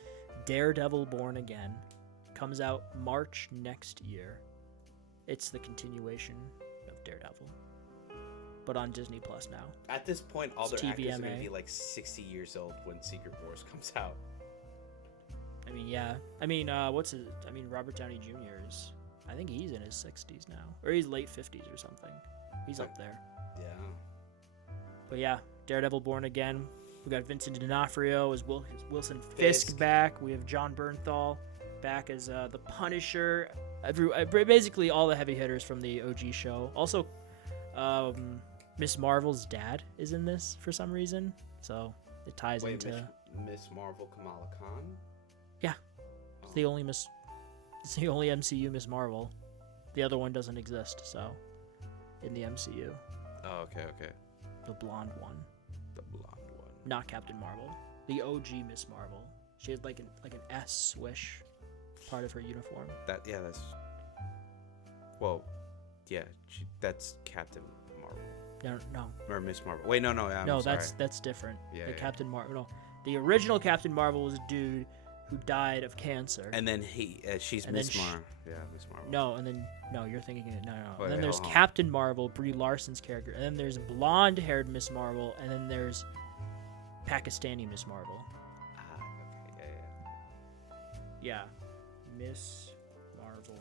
Daredevil: Born Again comes out March next year. It's the continuation of Daredevil, but on Disney Plus now. At this point, all It's their actors are TVMA. going to be like 60 years old when Secret Wars comes out. I mean, yeah. I mean, Robert Downey Jr. is, I think he's in his 60s now, or he's late 50s or something. He's up there. Yeah. But yeah, Daredevil: Born Again. We got Vincent D'Onofrio as Wilson Fisk back. We have John Bernthal back as the Punisher. Basically all the heavy hitters from the OG show. Also, Miss Marvel's dad is in this for some reason, so it ties into. Miss Marvel Kamala Khan? Yeah, Oh. it's the only MCU Miss Marvel. The other one doesn't exist, so in the MCU, Oh, okay. the blonde one, The blonde one. not Captain Marvel, the OG Miss Marvel. She had like an S swish, part of her uniform. That's. Well, yeah, that's Captain Marvel. No, Or Miss Marvel. Wait, no, I'm no, sorry. that's different. Yeah, the yeah. Captain Marvel. No, the original Captain Marvel was a dude who died of cancer. And then she's And Miss then Marvel. Yeah, Miss Marvel. No, and then you're thinking it. No. Wait, And then wait, there's hold on. Captain Marvel, Brie Larson's character, and then there's blonde-haired Miss Marvel, and then there's Pakistani Miss Marvel. Okay, Yeah, Miss Marvel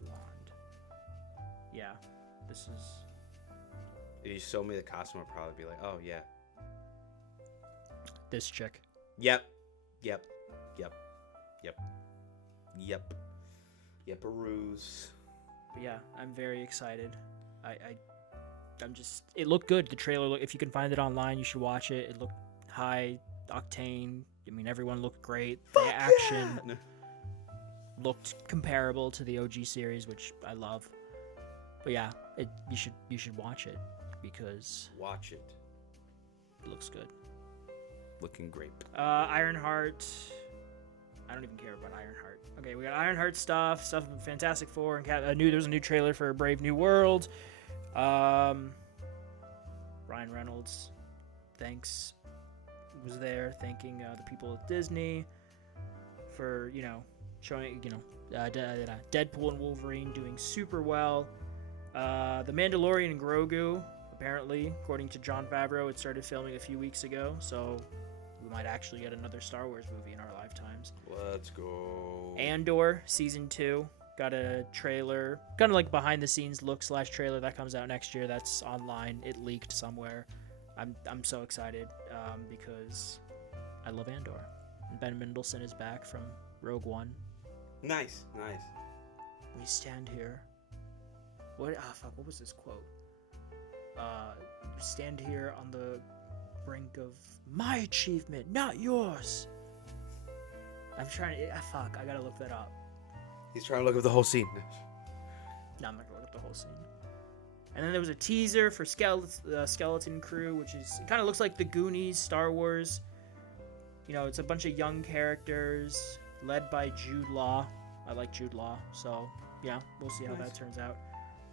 blonde. Yeah, this is. If you showed me the costume, I'd probably be like, oh, yeah. This chick. Yep, a ruse. But yeah, I'm very excited. I'm just. It looked good. The trailer. If you can find it online, you should watch it. It looked high octane. I mean, everyone looked great. The action No. looked comparable to the OG series, which I love. But yeah, you should watch it because Watch it. it looks good. Looking great. Ironheart. I don't even care about Ironheart. Okay, we got Ironheart stuff from Fantastic Four, and there was a new trailer for Brave New World. Ryan Reynolds was there thanking the people at Disney for, showing, Deadpool and Wolverine doing super well. The Mandalorian and Grogu, apparently, according to Jon Favreau, it started filming a few weeks ago, so we might actually get another Star Wars movie in our lifetimes. Let's go. Andor Season 2 got a trailer, kind of like behind the scenes look / trailer that comes out next year. That's online. It leaked somewhere. I'm so excited because I love Andor. And Ben Mendelsohn is back from Rogue One. Nice. We stand here. What was this quote? Stand here on the brink of my achievement, not yours. I'm trying to. I gotta look that up. He's trying to look up the whole scene. No, I'm not gonna look up the whole scene. And then there was a teaser for Skeleton Crew, which is, it kind of looks like the Goonies, Star Wars. It's a bunch of young characters led by Jude Law. I like Jude Law, so yeah, we'll see how that turns out.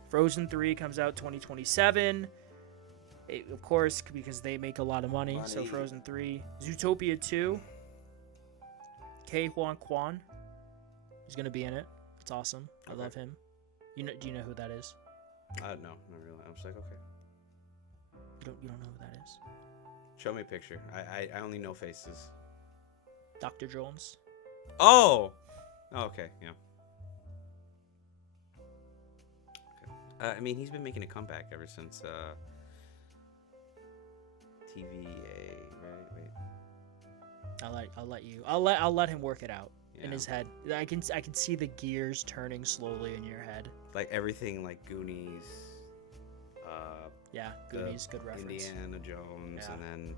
Frozen 3 comes out 2027. Of course, because they make a lot of money. So Frozen 3. Zootopia 2. Ke Huy Quan is going to be in it. It's awesome. I love him. Do you know who that is? No, not really. I was like, okay. You don't know who that is? Show me a picture. I only know faces. Dr. Jones. Oh! Okay, yeah. Okay. I mean, he's been making a comeback ever since TVA, right? Wait. I'll let him work it out in his head. I can see the gears turning slowly in your head. Like everything, like Goonies. Goonies, good reference. Indiana Jones, and then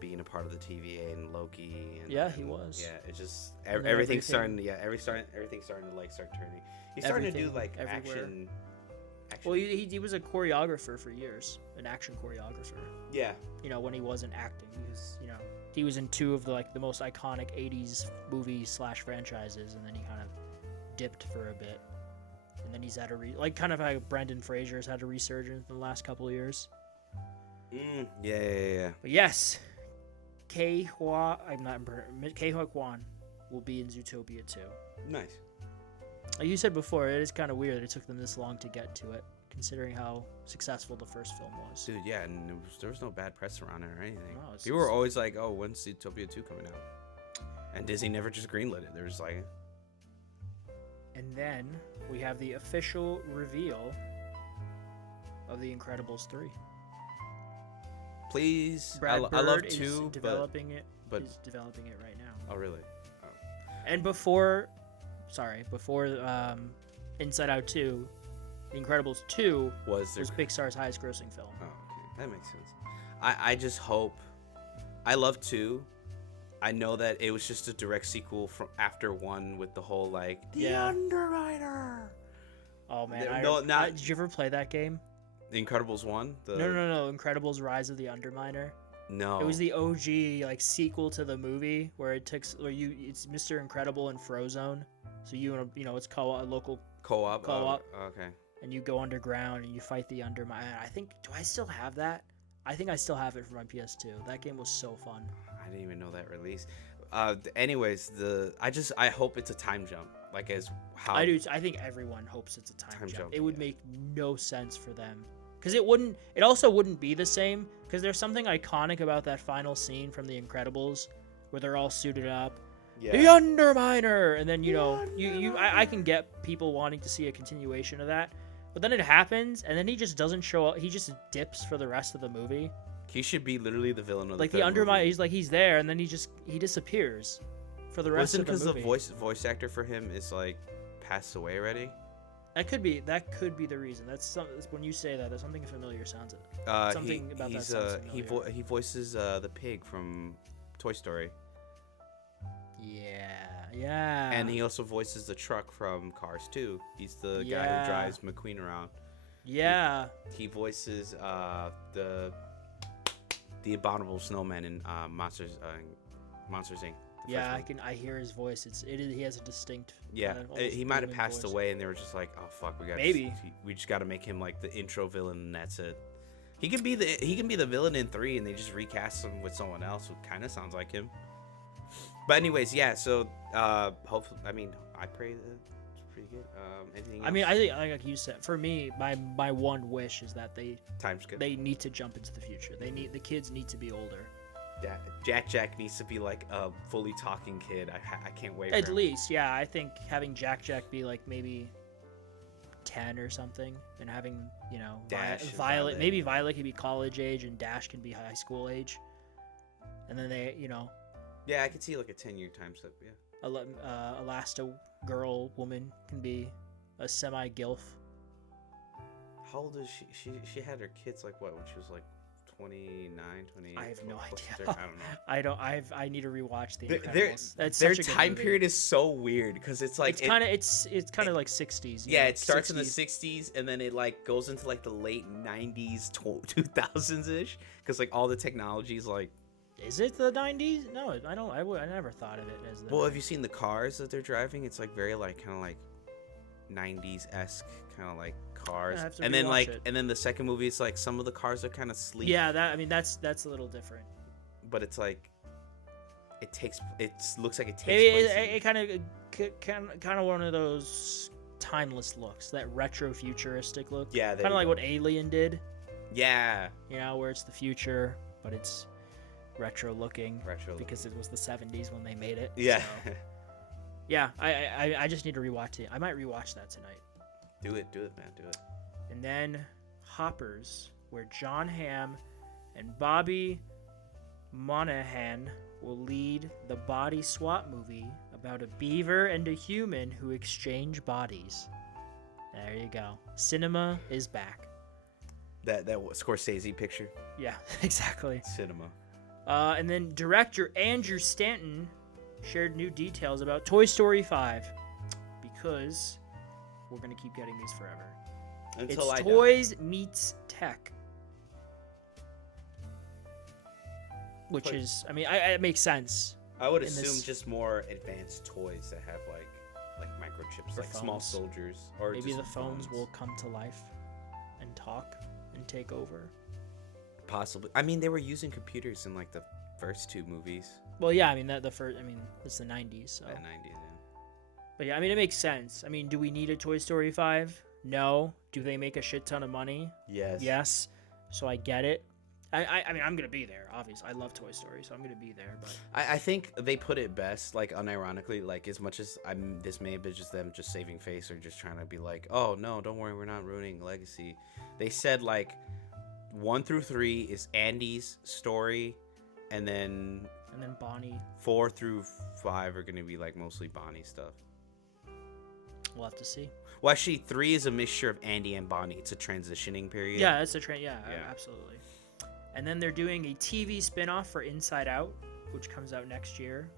being a part of the TVA and Loki. And, he was. Yeah, it's just everything's starting. Yeah, everything's starting to start turning. He's starting to do like action. Well, he was a choreographer for years, an action choreographer. Yeah. When he wasn't acting, he was in 2 of the most iconic 80s movies / franchises, and then he kind of dipped for a bit. And then he's had kind of how Brendan Fraser's had a resurgence in the last couple of years. Yeah. But yes, Ke Huy Quan will be in Zootopia 2. Nice. Like you said before, it is kind of weird that it took them this long to get to it, considering how successful the first film was. Dude, yeah, and there was no bad press around it or anything. No, People were always like, oh, when's Zootopia 2 coming out? And Disney never just greenlit it. They were just like... And then we have the official reveal of The Incredibles 3. Please, Brad I love Bird 2, is developing it right now. Oh, really? Oh. And before Inside Out 2, The Incredibles 2 was Pixar's highest grossing film. Oh, okay. That makes sense. I just hope... I love 2. I know that it was just a direct sequel from after 1 with the whole, The Underminer! Oh, man. Did you ever play that game? The Incredibles 1? No. Incredibles Rise of the Underminer. No. It was the OG sequel to the movie where it's Mr. Incredible and Frozone. So it's local co-op. Okay. And you go underground and you fight the Underminer. Do I still have that? I think I still have it for my PS2. That game was so fun. I didn't even know that release. Anyways, I hope it's a time jump. I do. I think everyone hopes it's a time jump. It would make no sense for them. Because it also wouldn't be the same, because there's something iconic about that final scene from The Incredibles where they're all suited up. Yeah. The Underminer! And then, I can get people wanting to see a continuation of that. But then it happens, and then he just doesn't show up. He just dips for the rest of the movie. He should be literally the villain of the Underminer. He's there, and then he disappears for the rest of the movie. Wasn't because the voice actor for him is, passed away already? That could be the reason. When you say that, there's something familiar sounds it. Something about that sounds familiar. He voices the pig from Toy Story. Yeah. And he also voices the truck from Cars 2. He's the guy who drives McQueen around. Yeah. He voices the abominable snowman in Monsters Inc. Yeah, I hear his voice. He has a distinct. Yeah, he might have passed away, and they were just like, "Oh fuck, we just got to make him the intro villain, and that's it." He can be the villain in 3, and they just recast him with someone else who kind of sounds like him. But anyways, yeah. So hopefully, I mean, I pray that it's pretty good. Anything else? I mean, I think like you said, for me, my one wish is that Time skip. they need to jump into the future. The kids need to be older. Yeah, Jack needs to be like a fully talking kid. I can't wait. At least, yeah. I think having Jack be like maybe 10 or something, and having, you know, Violet, maybe Violet could be college age and Dash can be high school age, and then they, you know. Yeah, I could see like a 10-year time step. Yeah. Elastigirl woman can be a semi-gilf. How old is she? She had her kids like what when she was like 29, 28? I have no idea. I don't know. I need to rewatch the Incredibles. Their time period is so weird because it's like it's kind of like 60s. Yeah, it starts in the 60s and then it like goes into like the late 90s, 2000s ish because like all the technology is like. Is it the 90s? No, I don't. I never thought of it as the. Well, have you seen the cars that they're driving? It's like very like kind of like 90s esque kind of like cars. And then and then the second movie, it's like some of the cars are kind of sleek. Yeah, that's a little different. But it's like it looks like it takes place. It kind of one of those timeless looks, that retro futuristic look. Yeah, kind of like what Alien did. Yeah. You know, where it's the future, but it's retro looking because it was the 70s when they made it. Yeah. So. Yeah, I just need to rewatch it. I might rewatch that tonight. Do it, man, do it. And then Hoppers, where John Hamm and Bobby Monahan will lead the body swap movie about a beaver and a human who exchange bodies. There you go. Cinema is back. That Scorsese picture. Yeah, exactly. Cinema. And then director Andrew Stanton shared new details about Toy Story 5 because we're going to keep getting these forever. Until it's toys meets tech. Which is, I mean, it makes sense. I would assume just more advanced toys that have like microchips, like phones. Small soldiers. Or maybe the phones will come to life and talk and take over. Possibly. I mean, they were using computers in like the first 2 movies. Well, yeah, I mean it's the 90s, so. Yeah, 90s, yeah. But yeah, I mean it makes sense. I mean, do we need a Toy Story 5? No. Do they make a shit ton of money? Yes. Yes. So I get it. I mean, I'm gonna be there. Obviously, I love Toy Story, so I'm gonna be there. But I think they put it best, like unironically, like as much as this may have been just them just saving face or just trying to be like, oh no, don't worry, we're not ruining legacy. They said like 1 through 3 is Andy's story, and then Bonnie. 4 through 5 are gonna be like mostly Bonnie stuff. We'll have to see. Well, actually, 3 is a mixture of Andy and Bonnie. It's a transitioning period. Yeah, it's a yeah, absolutely. And then they're doing a TV spin-off for Inside Out, which comes out next year,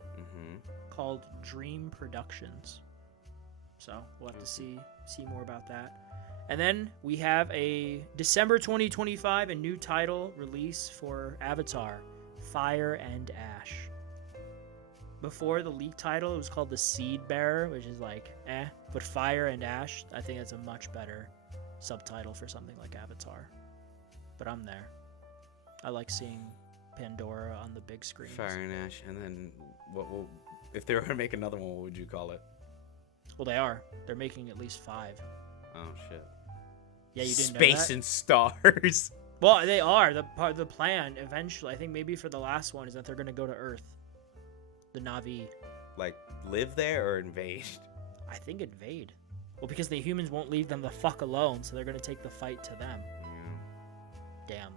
called Dream Productions. So we'll have to see more about that. And then we have a December 2025, a new title release for Avatar, Fire and Ash. Before the leaked title, it was called The Seed Bearer, which is like, but Fire and Ash, I think that's a much better subtitle for something like Avatar. But I'm there. I like seeing Pandora on the big screen. Fire and Ash, and then if they were to make another one, what would you call it? Well, they are. They're making at least 5. Oh shit. Yeah, you didn't know Space that? and Stars. Well, they are. The plan eventually, I think maybe for the last one, is that they're going to go to Earth. The Na'vi. Like, live there or invade? I think invade. Well, because the humans won't leave them the fuck alone, so they're going to take the fight to them. Yeah. Damn,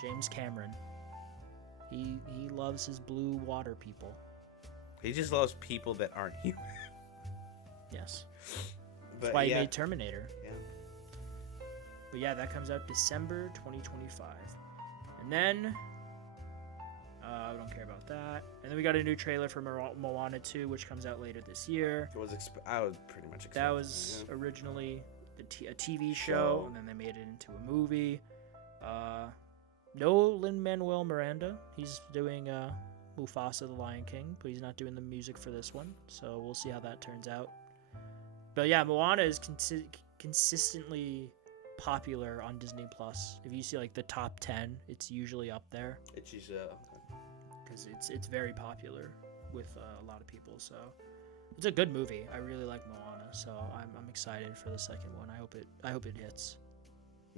James Cameron. He loves his blue water people. He just loves people that aren't human. Yes. That's why he made Terminator. Yeah. But yeah, that comes out December 2025. And then I don't care about that. And then we got a new trailer for Moana 2, which comes out later this year. I was pretty much expecting that was originally a TV show, and then they made it into a movie. No Lin-Manuel Miranda. He's doing Mufasa the Lion King, but he's not doing the music for this one. So we'll see how that turns out. But yeah, Moana is consistently popular on Disney Plus. If you see like the top 10, it's usually up there It's just because it's very popular with a lot of people. So it's a good movie. I really like Moana, so I'm excited for the second one. I hope it hits.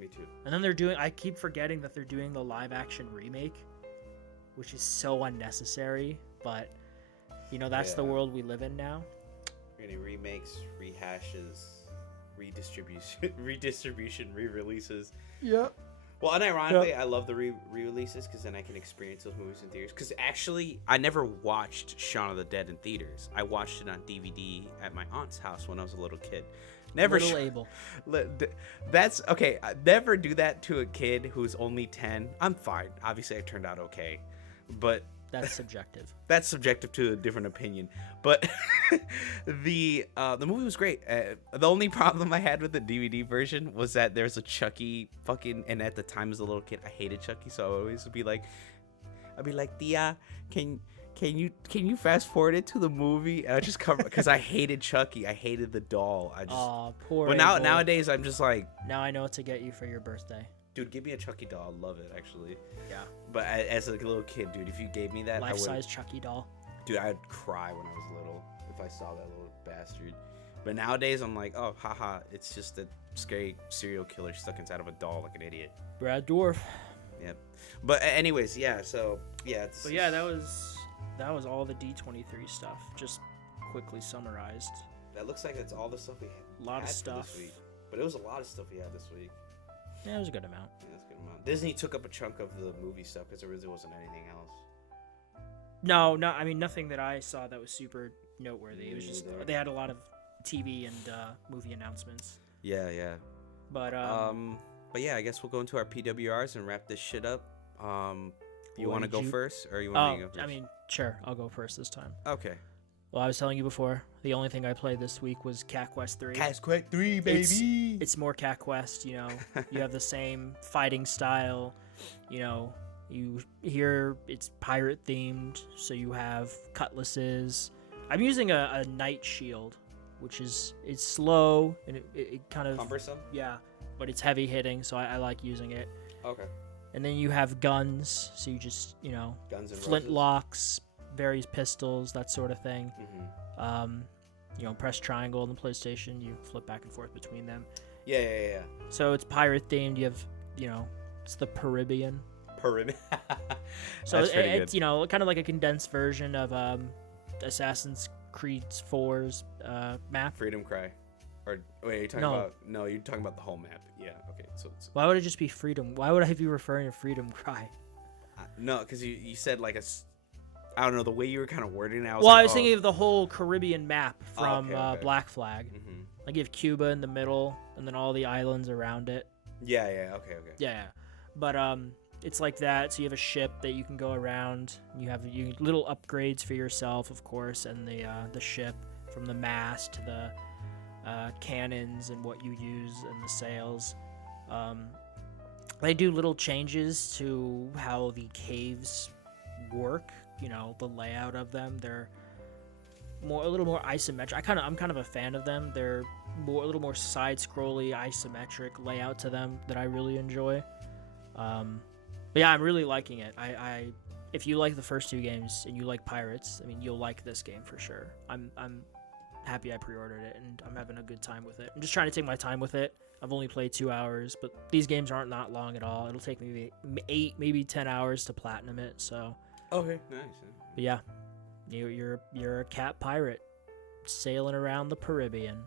me too. And then I keep forgetting that they're doing the live action remake, which is so unnecessary, but that's the world we live in now. Any remakes, rehashes, redistribution, re-releases. Yeah. Well, unironically, I love the re-releases because then I can experience those movies in theaters. Because actually, I never watched Shaun of the Dead in theaters. I watched it on DVD at my aunt's house when I was a little kid. Never Little Abel. That's okay. Never do that to a kid who's only 10. I'm fine. Obviously, I turned out okay, but That's subjective. that's subjective to a different opinion. But the movie was great. The only problem I had with the DVD version was that there's a Chucky and at the time as a little kid I hated Chucky, so I always would be like, Tia, can you fast forward it to the movie? And I just cover because I hated Chucky. I hated the doll. Aw, poor. But Abel. nowadays I'm just like, Now I know what to get you for your birthday. dude, give me a Chucky doll. I love it actually. Yeah. But as a little kid, dude, if you gave me that, Life-size Chucky doll. Dude, I'd cry when I was little if I saw that little bastard. But nowadays, I'm like, oh, haha, it's just a scary serial killer stuck inside of a doll like an idiot. Brad Dourif. Yep. But anyways, yeah. So yeah. But yeah, that was all the D23 stuff. Just quickly summarized. That looks like that's all the stuff we had. A lot of for stuff. This week. But it was a lot of stuff we had this week. Yeah, it was a good amount. Yeah, that's a good amount. Disney took up a chunk of the movie stuff because there really wasn't anything else. No, I mean nothing that I saw that was super noteworthy. It was just Neither. they had a lot of TV and movie announcements. Yeah. But But yeah, I guess we'll go into our PWRs and wrap this shit up. You want to Would go you- first, or you want me to go first? I mean, sure, I'll go first this time. Okay. Well, I was telling you before, the only thing I played this week was Cat Quest 3. Cat Quest 3, baby. It's more Cat Quest, you have the same fighting style, you hear it's pirate themed, so you have cutlasses. I'm using a knight shield, which it's slow and it kind of Cumbersome. yeah, but it's heavy hitting, so I like using it. Okay. And then you have guns, so you just Guns and flintlocks, various pistols, that sort of thing. Mm-hmm. Press triangle on the PlayStation, you flip back and forth between them. Yeah. So it's pirate themed. You have, it's the Caribbean. So That's pretty it's good. kind of like a condensed version of Assassin's Creed 4's map. Freedom Cry, or wait, are you talking No. about? No, you're talking about the whole map. Yeah. Okay. So it's Why would it just be Freedom? Why would I be referring to Freedom Cry? no, because you said like I don't know the way you were kind of wording it. I was thinking of the whole Caribbean map from okay. Black Flag. Mm-hmm. Like you have Cuba in the middle, and then all the islands around it. Yeah. Okay. Yeah. But it's like that. So you have a ship that you can go around. You have little upgrades for yourself, of course, and the ship, from the mast to the cannons and what you use and the sails. They do little changes to how the caves work. The layout of them. They're a little more isometric. I'm kind of a fan of them. They're a little more side-scrolly, isometric layout to them that I really enjoy. But yeah, I'm really liking it. If you like the first two games and you like pirates, I mean, you'll like this game for sure. I'm happy I pre-ordered it, and I'm having a good time with it. I'm just trying to take my time with it. I've only played 2 hours, but these games aren't not long at all. It'll take me 8, maybe 10 hours to platinum it. So, Okay. Nice. but yeah, you're a cat pirate sailing around the Caribbean.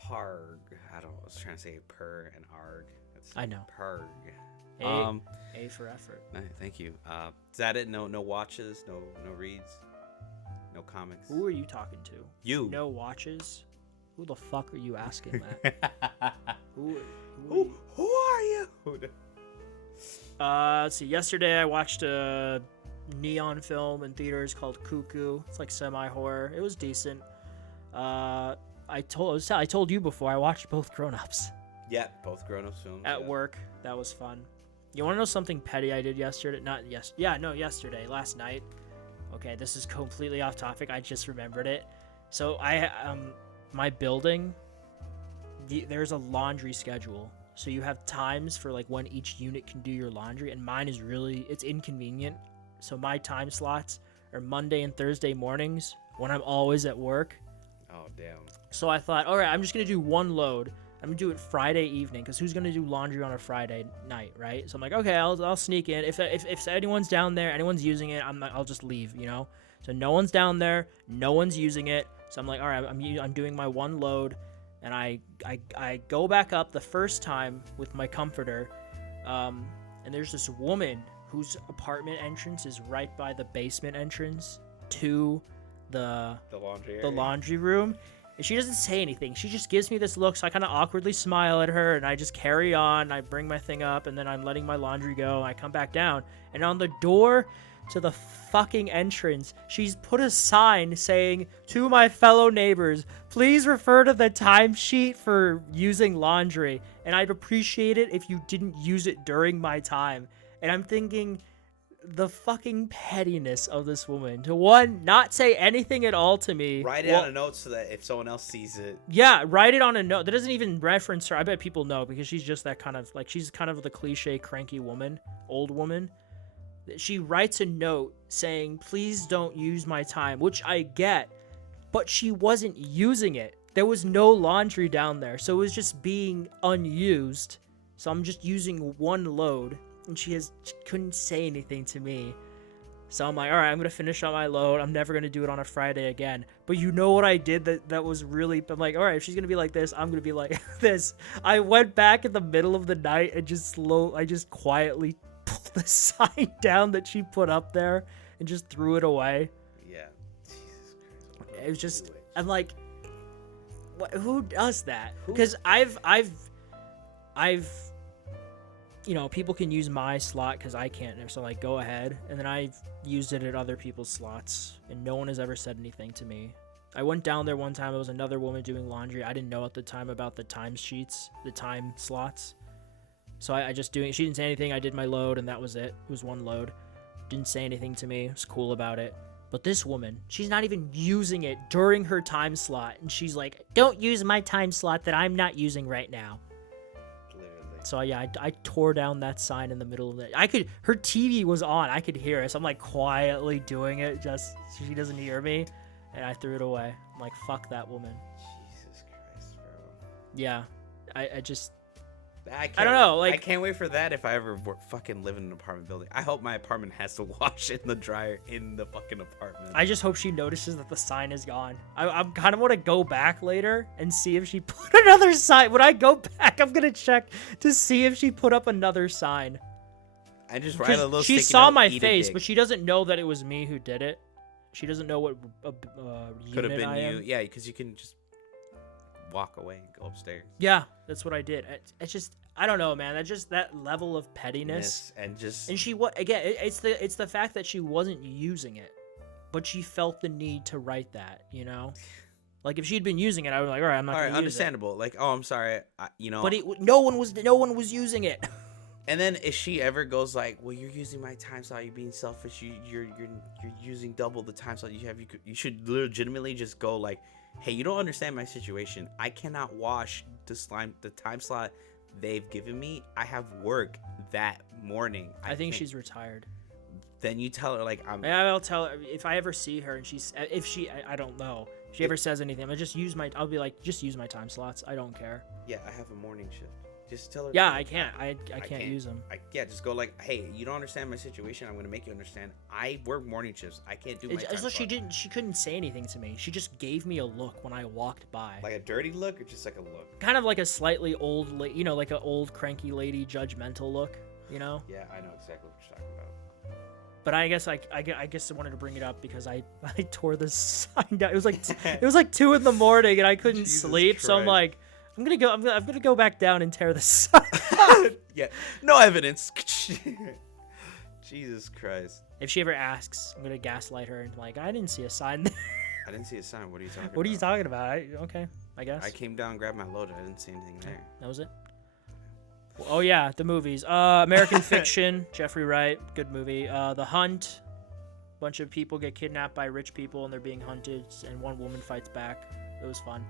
Parg. I was trying to say purr and arg. I know. Parg. A for effort. Thank you. Is that it? No watches, no reads, no comics. Who are you talking to? You. No watches? Who the fuck are you asking that? Who are you? Let's see. Yesterday I watched a neon film in theaters called Cuckoo. It's like semi-horror. It was decent. I told you before, I watched both Grown Ups. Yeah, both grown-ups films. At work. That was fun. You want to know something petty I did yesterday? Yesterday, last night. Okay, this is completely off topic. I just remembered it. So my building, there's a laundry schedule. so you have times for like when each unit can do your laundry, and mine is it's inconvenient. So my time slots are Monday and Thursday mornings when I'm always at work. Oh, damn. So I thought, all right, I'm just going to do one load. I'm going to do it Friday evening, because who's going to do laundry on a Friday night, right? So I'm like, okay, I'll sneak in. If anyone's down there, anyone's using it, I'll just leave, you know? So no one's down there, no one's using it. So I'm like, all right, I'm doing my one load, and I go back up the first time with my comforter, and there's this woman whose apartment entrance is right by the basement entrance to the laundry room. And she doesn't say anything. She just gives me this look, so I kind of awkwardly smile at her, and I just carry on. I bring my thing up, and then I'm letting my laundry go. I come back down, and on the door to the fucking entrance, she's put a sign saying, "To my fellow neighbors, please refer to the timesheet for using laundry, and I'd appreciate it if you didn't use it during my time." And I'm thinking, the fucking pettiness of this woman, to one, not say anything at all to me. Write it on a note so that if someone else sees it. Yeah, write it on a note. That doesn't even reference her. I bet people know, because she's just that kind of, like, she's kind of the cliche cranky woman, old woman. She writes a note saying, "Please don't use my time," which I get, but she wasn't using it. There was no laundry down there, so it was just being unused. So I'm just using one load, and she couldn't say anything to me. So I'm like, all right, I'm going to finish on my load. I'm never going to do it on a Friday again. But you know what I did that was really, I'm like, all right, if she's going to be like this, I'm going to be like this. I went back in the middle of the night and I just quietly pulled the sign down that she put up there and just threw it away. Yeah. Jesus Christ. It was just, I'm like, who does that? Because I've you know, people can use my slot because I can't, so like, go ahead. And then I've used it at other people's slots, and no one has ever said anything to me. I went down there one time, there was another woman doing laundry. I didn't know at the time about the time sheets, the time slots. So I just she didn't say anything, I did my load, and that was it. It was one load. Didn't say anything to me, was cool about it. But this woman, she's not even using it during her time slot, and she's like, "Don't use my time slot that I'm not using right now." So yeah, I tore down that sign in the middle of it. Her TV was on, I could hear it, so I'm like quietly doing it just so she doesn't hear me, and I threw it away. I'm like, fuck that woman. Jesus Christ, bro. Yeah, I I don't know, like, I can't wait for that if I ever fucking live in an apartment building. I hope my apartment has to wash in the dryer in the fucking apartment. I just hope she notices that the sign is gone. I kind of want to go back later and see if she put another sign. When I go back, I'm gonna check to see if she put up another sign. I just write a little. She saw my face, but she doesn't know that it was me who did it. She doesn't know what could have been I you. am. Yeah, because you can just walk away and go upstairs. Yeah, that's what I did. It's just, I don't know, man. That's just that level of pettiness. And she again, it's the fact that she wasn't using it, but she felt the need to write that, you know. Like, if she'd been using it, I was like, all right, I'm not. All right, understandable. Like, oh, I'm sorry, you know. But no one was using it. And then if she ever goes like, well, you're using my time slot, you're being selfish, you're using double the time slot you should legitimately just go like, hey, you don't understand my situation. I cannot wash the time slot they've given me. I have work that morning. I think she's retired. Then you tell her like I'll tell her if I ever see her and I don't know. If she ever says anything, I'll be like, just use my time slots. I don't care. Yeah, I have a morning shift. Just tell her. Yeah, I can't. I can't use them. Just go like, hey, you don't understand my situation. I'm gonna make you understand. I work morning shifts. I can't do my time slot. She couldn't say anything to me. She just gave me a look when I walked by. Like a dirty look, or just like a look? Kind of like a slightly old, like an old cranky lady, judgmental look. You know? Yeah, I know exactly what you're talking about. But I guess I wanted to bring it up because I tore the sign down. It was like 2 a.m, and I couldn't sleep. Christ. So I'm like, I'm gonna go back down and tear the sign. Yeah, no evidence. Jesus Christ. If she ever asks, I'm gonna gaslight her and like, I didn't see a sign there. I didn't see a sign. What are you talking about? What are you talking about? Okay, I guess. I came down, grabbed my load. I didn't see anything there. That was it. Oh yeah, the movies. American Fiction, Jeffrey Wright, good movie. The Hunt. Bunch of people get kidnapped by rich people and they're being hunted, and one woman fights back. It was fun.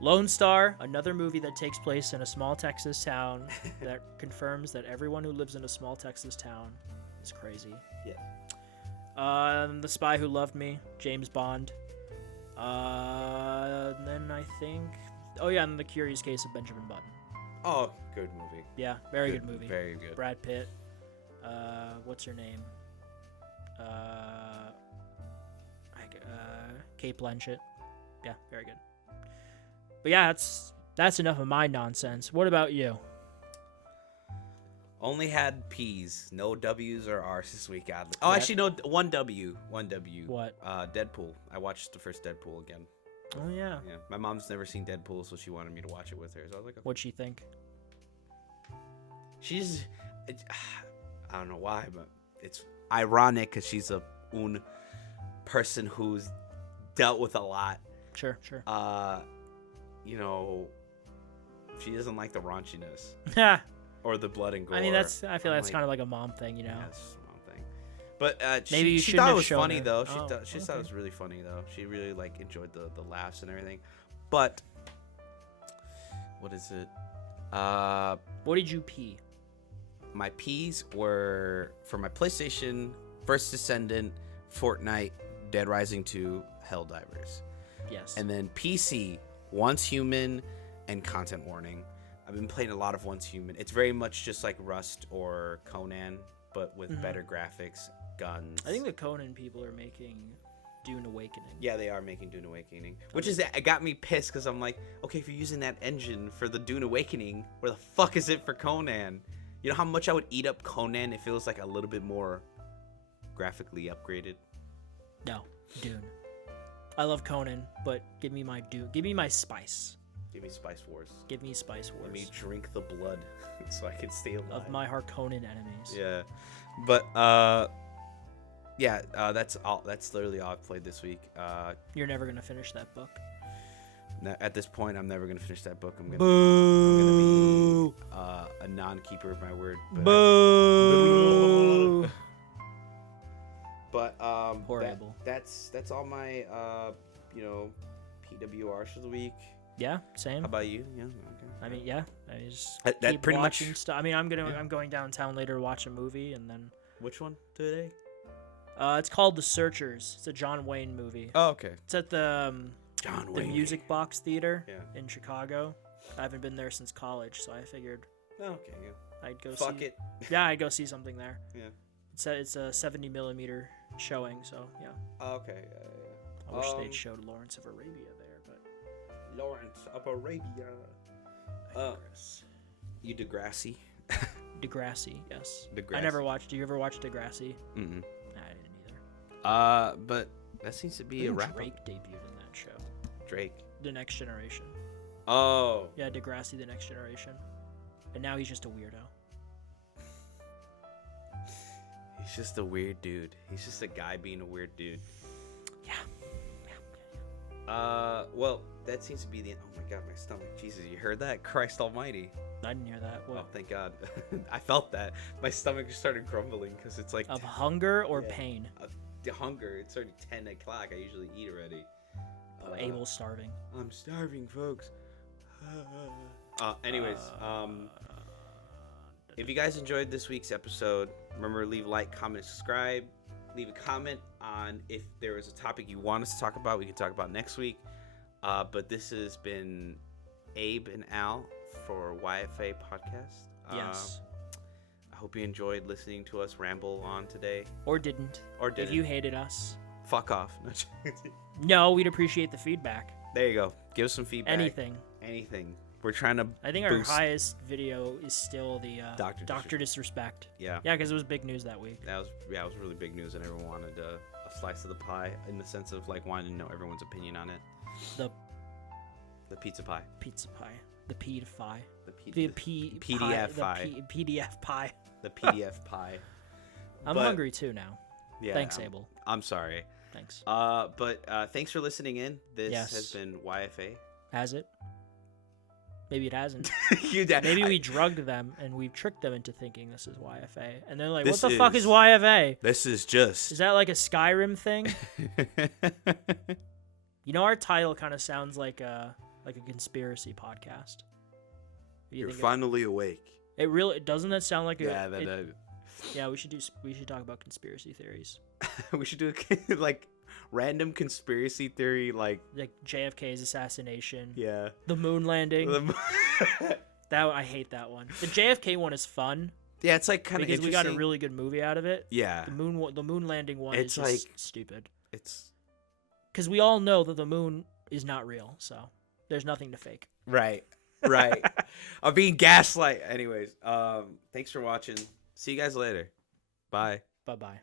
Lone Star, another movie that takes place in a small Texas town that confirms that everyone who lives in a small Texas town is crazy. Yeah. The Spy Who Loved Me, James Bond. And then I think... Oh, yeah, and The Curious Case of Benjamin Button. Oh, good movie. Yeah, very good movie. Very good. Brad Pitt. What's her name? Kate Blanchett. Yeah, very good. But yeah, that's enough of my nonsense. What about you? Only had P's, no W's or R's this week. Oddly. Oh, actually, no, one W. What? Deadpool. I watched the first Deadpool again. Oh yeah. Yeah, my mom's never seen Deadpool, so she wanted me to watch it with her. So I was like, okay. What'd she think? I don't know why, but it's ironic because she's a person who's dealt with a lot. Sure. You know, she doesn't like the raunchiness Yeah. or the blood and gore. I mean, I feel that's kind of like a mom thing, you know. Yeah, it's a mom thing. But Maybe you she shouldn't thought it have was shown funny her. though. Oh, She thought it okay. was really funny though. She really enjoyed the laughs and everything. But what is it? What did you pee? My P's were for my PlayStation, First Descendant, Fortnite, Dead Rising 2, Helldivers. Yes. And then PC, Once Human, and Content Warning. I've been playing a lot of Once Human. It's very much just like Rust or Conan, but with better graphics, guns. I think the Conan people are making Dune Awakening. Yeah, they are making Dune Awakening, which it got me pissed because I'm like, okay, if you're using that engine for the Dune Awakening, where the fuck is it for Conan? You know how much I would eat up Conan if it was like a little bit more graphically upgraded? No, Dune. I love Conan, but give me my Dune. Give me my spice. Give me Spice Wars. Give me Spice Wars. Let me drink the blood so I can stay alive. Of my Harkonnen enemies. Yeah, but that's all. That's literally all I've played this week. You're never gonna finish that book. At this point, I'm never gonna finish that book. I'm gonna Boo! be a non-keeper of my word. But Boo! But Horrible. That's all my PWRs for the week. Yeah, same. How about you? Yeah. Okay. I mean, yeah. I just That keep pretty much- watching stuff. I mean, I'm going downtown later to watch a movie, and then Which one today? it's called The Searchers. It's a John Wayne movie. Oh, okay. It's at the John the Wayne. Music Box Theater Yeah. in Chicago. I haven't been there since college, so I figured Oh, okay. Yeah. I'd go Fuck see. it. Yeah, I'd go see something there. Yeah. It's a 70 millimeter showing, so yeah. Oh, okay. Yeah. I wish they'd showed Lawrence of Arabia there, but Lawrence of Arabia. digress. You Degrassi? Degrassi, yes. Degrassi. I never watched. Do you ever watch Degrassi? Mm-mm. Nah, I didn't either. But that seems to be a Even wrap. Drake debuted in that show. Drake. The Next Generation. Oh. Yeah, Degrassi, The Next Generation. And now he's just a weirdo. He's just a weird dude. He's just a guy being a weird dude. Yeah. Well, that seems to be the. Oh my God, my stomach. Jesus, you heard that? Christ Almighty. I didn't hear that. Oh, What? thank God. I felt that. My stomach just started grumbling because it's like Of hunger or Yeah. pain? the hunger. It's already 10 o'clock. I usually eat already. Abel's starving. I'm starving, folks. Anyways, if you guys enjoyed this week's episode, remember to leave a like, comment, subscribe. Leave a comment on if there was a topic you want us to talk about. We can talk about next week. But this has been Abe and Al for YFA Podcast. Yes. I hope you enjoyed listening to us ramble on today. Or didn't. Or didn't. If you hated us. Fuck off. No, we'd appreciate the feedback. There you go. Give us some feedback. Anything. We're trying to I think boost. our highest video is still the Dr. Disrespect. Yeah. Yeah, because it was big news that week. That was really big news, and everyone wanted a slice of the pie in the sense of like wanting to know everyone's opinion on it. The pizza pie. Pizza pie. The P to pie. The PDF pie. PDF pie. The PDF pie. I'm But- hungry too now. Yeah. Thanks, Abel. I'm sorry. Thanks. But thanks for listening in. This Yes. has been YFA. Has it? Maybe it hasn't. Maybe We drugged them and we tricked them into thinking this is YFA. And they're like, This what the fuck is- is YFA? This is just. Is that like a Skyrim thing? You know, our title kind of sounds like like a conspiracy podcast. You're finally awake. It really doesn't that sound like Yeah, yeah, we should talk about conspiracy theories. we should do like random conspiracy theory, like JFK's assassination. Yeah. The moon landing. That I hate that one. The JFK one is fun. Yeah, it's like kind of because we got a really good movie out of it. Yeah. The moon landing one It's is just stupid. It's because we all know that the moon is not real, so there's nothing to fake. Right. I'm being gaslight. Anyways, thanks for watching. See you guys later. Bye. Bye-bye.